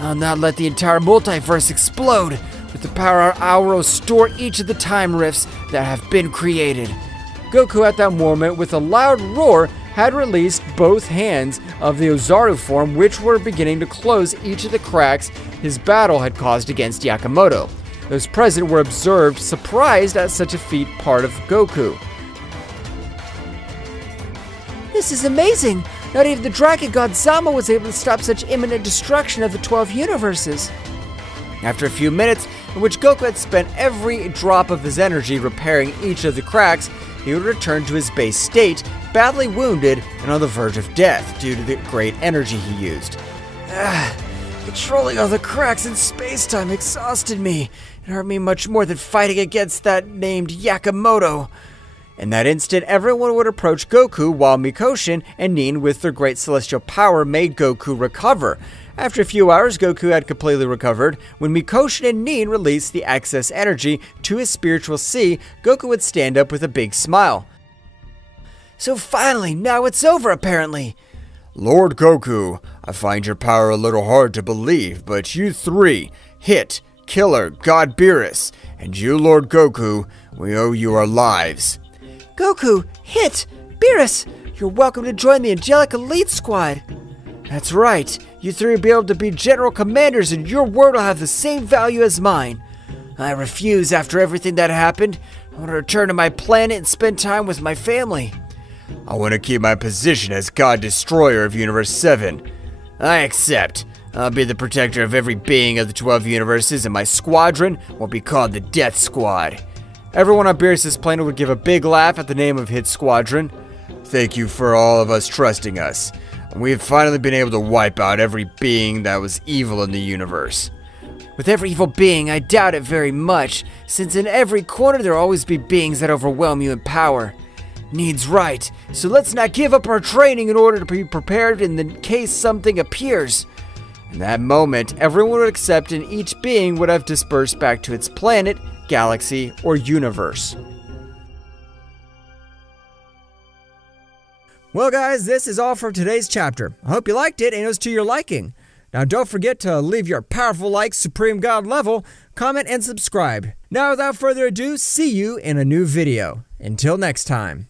I'll not let the entire multiverse explode. With the power, I'll restore each of the time rifts that have been created. Goku at that moment, with a loud roar, had released both hands of the Ozaru form, which were beginning to close each of the cracks his battle had caused against Yakamoto. Those present were observed, surprised at such a feat part of Goku. This is amazing! Not even the Dragon God Zama was able to stop such imminent destruction of the 12 universes. After a few minutes, in which Goku had spent every drop of his energy repairing each of the cracks, he would return to his base state, badly wounded and on the verge of death due to the great energy he used. Controlling all the cracks in space-time exhausted me. It hurt me much more than fighting against that named Yakamoto. In that instant, everyone would approach Goku while Mikoshin and Nin with their great celestial power made Goku recover. After a few hours, Goku had completely recovered. When Mikoshin and Nin released the excess energy to his spiritual sea, Goku would stand up with a big smile. So finally, now it's over apparently. Lord Goku, I find your power a little hard to believe, but you three, Hit, Killer, God Beerus, and you, Lord Goku, we owe you our lives. Goku, Hit, Beerus, you're welcome to join the Angelic Elite Squad. That's right, you three will be able to be general commanders and your word will have the same value as mine. I refuse after everything that happened. I want to return to my planet and spend time with my family. I want to keep my position as God Destroyer of Universe 7. I accept. I'll be the protector of every being of the 12 universes, and my squadron will be called the Death Squad. Everyone on Beerus' planet would give a big laugh at the name of Hit's squadron. Thank you for all of us trusting us. We've finally been able to wipe out every being that was evil in the universe. With every evil being, I doubt it very much, since in every corner there will always be beings that overwhelm you in power. needs right, so let's not give up our training in order to be prepared in the case something appears. In that moment, everyone would accept and each being would have dispersed back to its planet, galaxy, or universe. Well guys, this is all for today's chapter. I hope you liked it and it was to your liking. Now don't forget to leave your powerful like Supreme God level, comment and subscribe. Now without further ado, see you in a new video. Until next time.